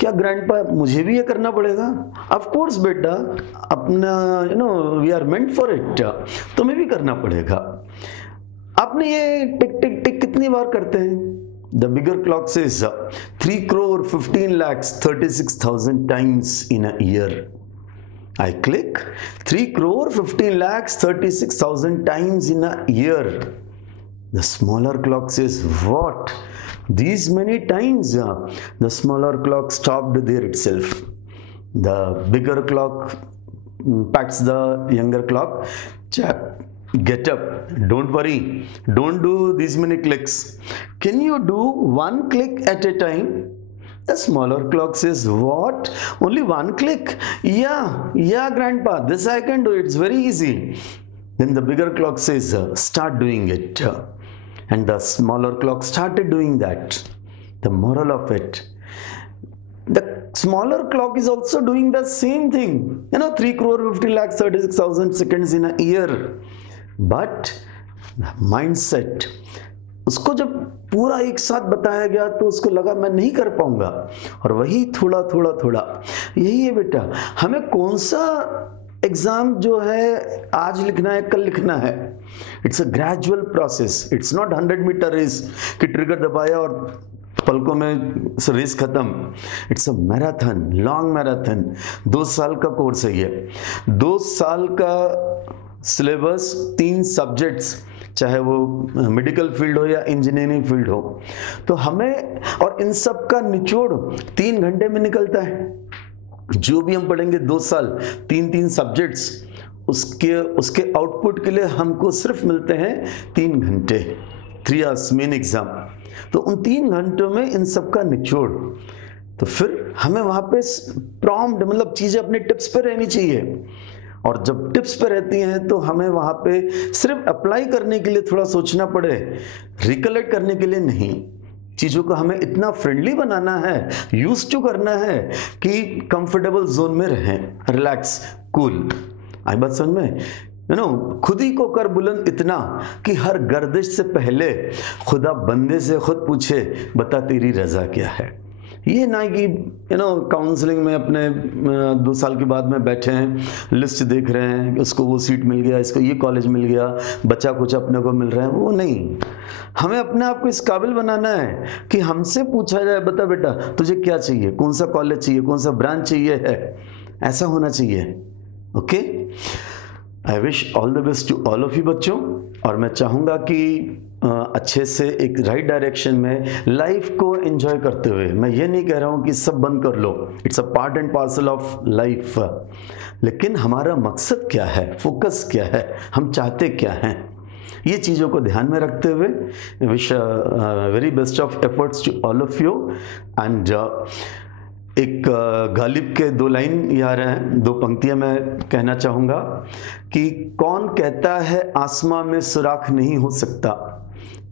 क्या ग्रैंडपा मुझे भी ये करना पड़ेगा? ऑफ कोर्स बेटा, अपना we are meant for it, तुम्हें भी करना पड़ेगा। आपने ये टिक टिक टिक कितनी बार करते हैं? The bigger clock says 3,15,36,000 times in a year. I click 3,15,36,000 times in a year. The smaller clock says, what? These many times? The smaller clock stopped there itself. The bigger clock pats the younger clock. Chap, get up, don't worry, don't do these many clicks. Can you do one click at a time? The smaller clock says, what? Only one click? Yeah, grandpa, this I can do, it's very easy. Then the bigger clock says, start doing it. And the smaller clock started doing that. The moral of it, the smaller clock is also doing the same thing. 3,50,36,000 seconds in a year. But mindset, उसको जब पूरा एक साथ बताया गया तो उसको लगा मैं नहीं कर पाऊंगा। और वही थोड़ा थोड़ा थोड़ा, यही है बेटा, हमें कौन सा एग्जाम जो है आज लिखना है, कल लिखना है। It's a gradual process, it's not 100 metre race कि ट्रिगर दबाया और पलकों में रेस खत्म। It's a marathon, long marathon. 2 साल का कोर्स है ये, 2 साल का सिलेबस, 3 सब्जेक्ट्स, चाहे वो मेडिकल फील्ड हो या इंजीनियरिंग फील्ड हो। तो हमें, और इन सब का निचोड़ 3 घंटे में निकलता है। जो भी हम पढ़ेंगे 2 साल, 3 सब्जेक्ट्स, उसके आउटपुट के लिए हमको सिर्फ मिलते हैं 3 घंटे, 3 आवर्स मेन एग्जाम। तो उन 3 घंटों में इन सब का निचोड़, तो फिर हमें वहाँ पे प्रॉम्प्ट, मतलब चीज़ें अपने टिप्स पे रहनी चाहिए। और जब टिप्स पे रहती हैं तो हमें वहाँ पे सिर्फ अप्लाई करने के लिए थोड़ा सोचना पड़े, रिकलेक्ट करने के लिए नहीं। चीज़ों को हमें इतना फ्रेंडली बनाना है, यूज टू करना है कि कंफर्टेबल जोन में रहें, रिलैक्स, कूल। आई बात समझ में? खुद ही को कर बुलंद इतना कि हर गर्दिश से पहले खुदा बंदे से खुद पूछे, बता तेरी रजा क्या है। ये ना कि काउंसलिंग में अपने 2 साल के बाद में बैठे हैं, लिस्ट देख रहे हैं, उसको वो सीट मिल गया, इसको ये कॉलेज मिल गया, बच्चा कुछ अपने को मिल रहा है, वो नहीं। हमें अपने आप को इस काबिल बनाना है कि हमसे पूछा जाए, बता बेटा तुझे क्या चाहिए, कौन सा कॉलेज चाहिए, कौन सा ब्रांच चाहिए है, ऐसा होना चाहिए। Okay, I wish all the best to all of you बच्चों। और मैं चाहूँगा कि अच्छे से एक राइट डायरेक्शन में लाइफ को एंजॉय करते हुए, मैं ये नहीं कह रहा हूँ कि सब बंद कर लो, it's a part and parcel of life, लेकिन हमारा मकसद क्या है, फोकस क्या है, हम चाहते क्या हैं, ये चीज़ों को ध्यान में रखते हुए wish very best of efforts to all of you. And एक गालिब के 2 लाइन ये आ रहे हैं, 2 पंक्तियां मैं कहना चाहूँगा कि कौन कहता है आसमां में सुराख नहीं हो सकता,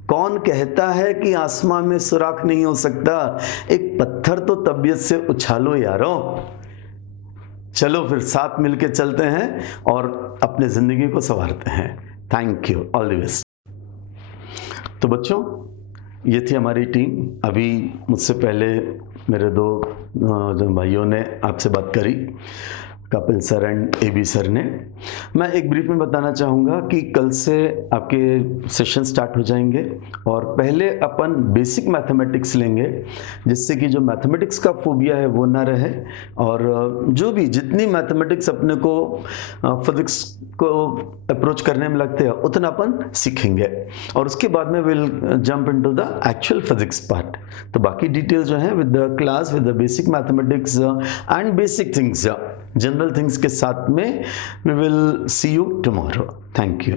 कौन कहता है कि आसमां में सुराख नहीं हो सकता, एक पत्थर तो तबीयत से उछालो यारों, चलो फिर साथ मिलके चलते हैं और अपने ज़िंदगी को संवारते हैं। Thank you, all the best. तो बच्चों, ये थी हमारी टीम। अभी मुझसे पहले मेरे दो जो भाइयों ने आपसे बात करी, Kapil sir and AB sir ने। मैं एक ब्रीफ में बताना चाहूँगा कि कल से आपके सेशन स्टार्ट हो जाएंगे और पहले अपन बेसिक मैथमेटिक्स लेंगे, जिससे कि जो मैथमेटिक्स का फोबिया है वो ना रहे, और जो भी जितनी मैथमेटिक्स अपने को फिजिक्स को अप्रोच करने में लगते हैं उतना अपन सीखेंगे, और उसके बाद में will jump into the actual physics part. तो बाकी डिटेल जो है with the class, with the basic mathematics and basic things, general things के साथ में we will see you tomorrow. Thank you.